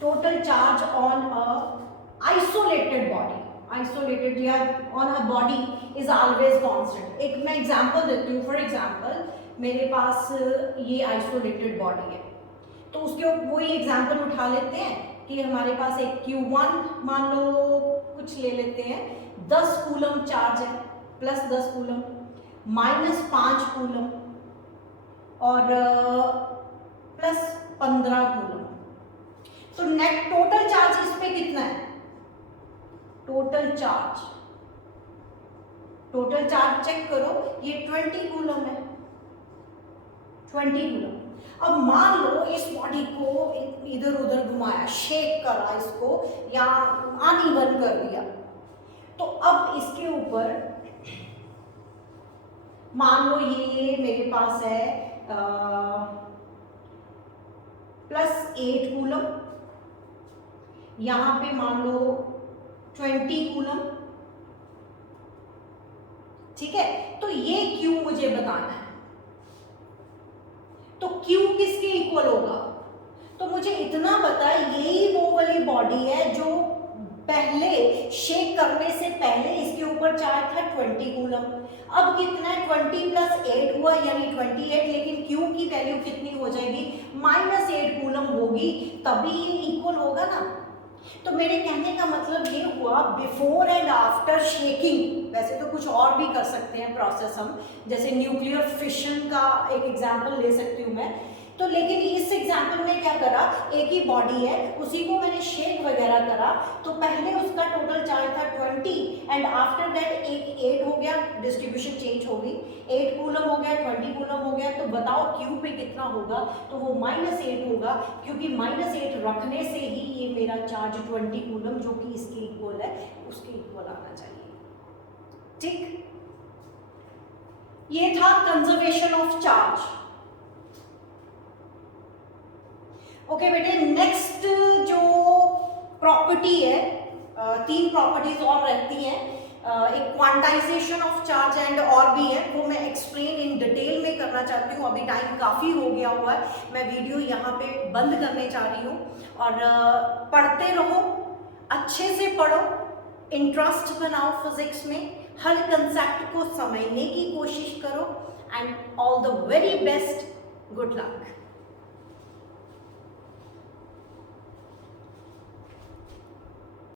Total charge on a isolated body, isolated या on a body is always constant। एक मैं example देती हूँ। For example मेरे पास ये isolated body है, तो उसके वही एग्जांपल उठा लेते हैं कि हमारे पास एक Q1 मान लो कुछ ले लेते हैं, 10 कूलम चार्ज है, प्लस 10 कूलम, माइनस 5 कूलम और प्लस 15 कूलम। तो नेट टोटल चार्ज इस पे कितना है? टोटल चार्ज चेक करो, ये 20 कूलम है, 20 कूलम। अब मान लो इस बॉडी को इधर उधर घुमाया, शेक करा इसको या अनइवन कर दिया, तो अब इसके ऊपर मान लो ये मेरे पास है प्लस 8 कूलम, यहां पे मान लो 20 कूलम, ठीक है। तो ये Q मुझे बताना है, तो Q किसके इक्वल होगा? तो मुझे इतना पता है यही वो वाली बॉडी है जो पहले शेक करने से पहले इसके ऊपर चार्ज था 20 कूलम। अब कितना है? 20 प्लस 8 हुआ यानी 28, लेकिन Q की वैल्यू कितनी हो जाएगी? -8 कूलम होगी, तभी ये इक्वल होगा ना। तो मेरे कहने का मतलब ये हुआ बिफोर एंड आफ्टर शेकिंग। वैसे तो कुछ और भी कर सकते हैं प्रोसेस हम, जैसे न्यूक्लियर फिशन का एक एग्जांपल ले सकती हूँ मैं, तो लेकिन इस एग्जांपल में क्या करा, एक ही बॉडी है, उसी को मैंने शेक वगैरह करा, तो पहले उसका टोटल चार्ज था 20 एंड आफ्टर दैट एक 8 हो गया, डिस्ट्रीब्यूशन चेंज हो गई, 8 कूलम हो गया, 20 कूलम हो गया, तो बताओ Q पे कितना होगा? तो वो -8 होगा, क्योंकि -8 रखने से ही ये मेरा चार्ज 20 कूलम जो कि इसके इक्वल है उसके इक्वल आना चाहिए, ठीक। ये था कंजर्वेशन ऑफ चार्ज। ओके बेटे, नेक्स्ट जो प्रॉपर्टी है, 3 प्रॉपर्टीज और रहती हैं, एक क्वांटाइजेशन ऑफ चार्ज एंड और भी है, वो मैं एक्सप्लेन इन डिटेल में करना चाहती हूँ। अभी टाइम काफ़ी हो गया हुआ है, मैं वीडियो यहाँ पे बंद करने जा रही हूँ। और पढ़ते रहो, अच्छे से पढ़ो, इंटरेस्ट बनाओ फिजिक्स में, हर कंसेप्ट को समझने की कोशिश करो and all the very best, good luck.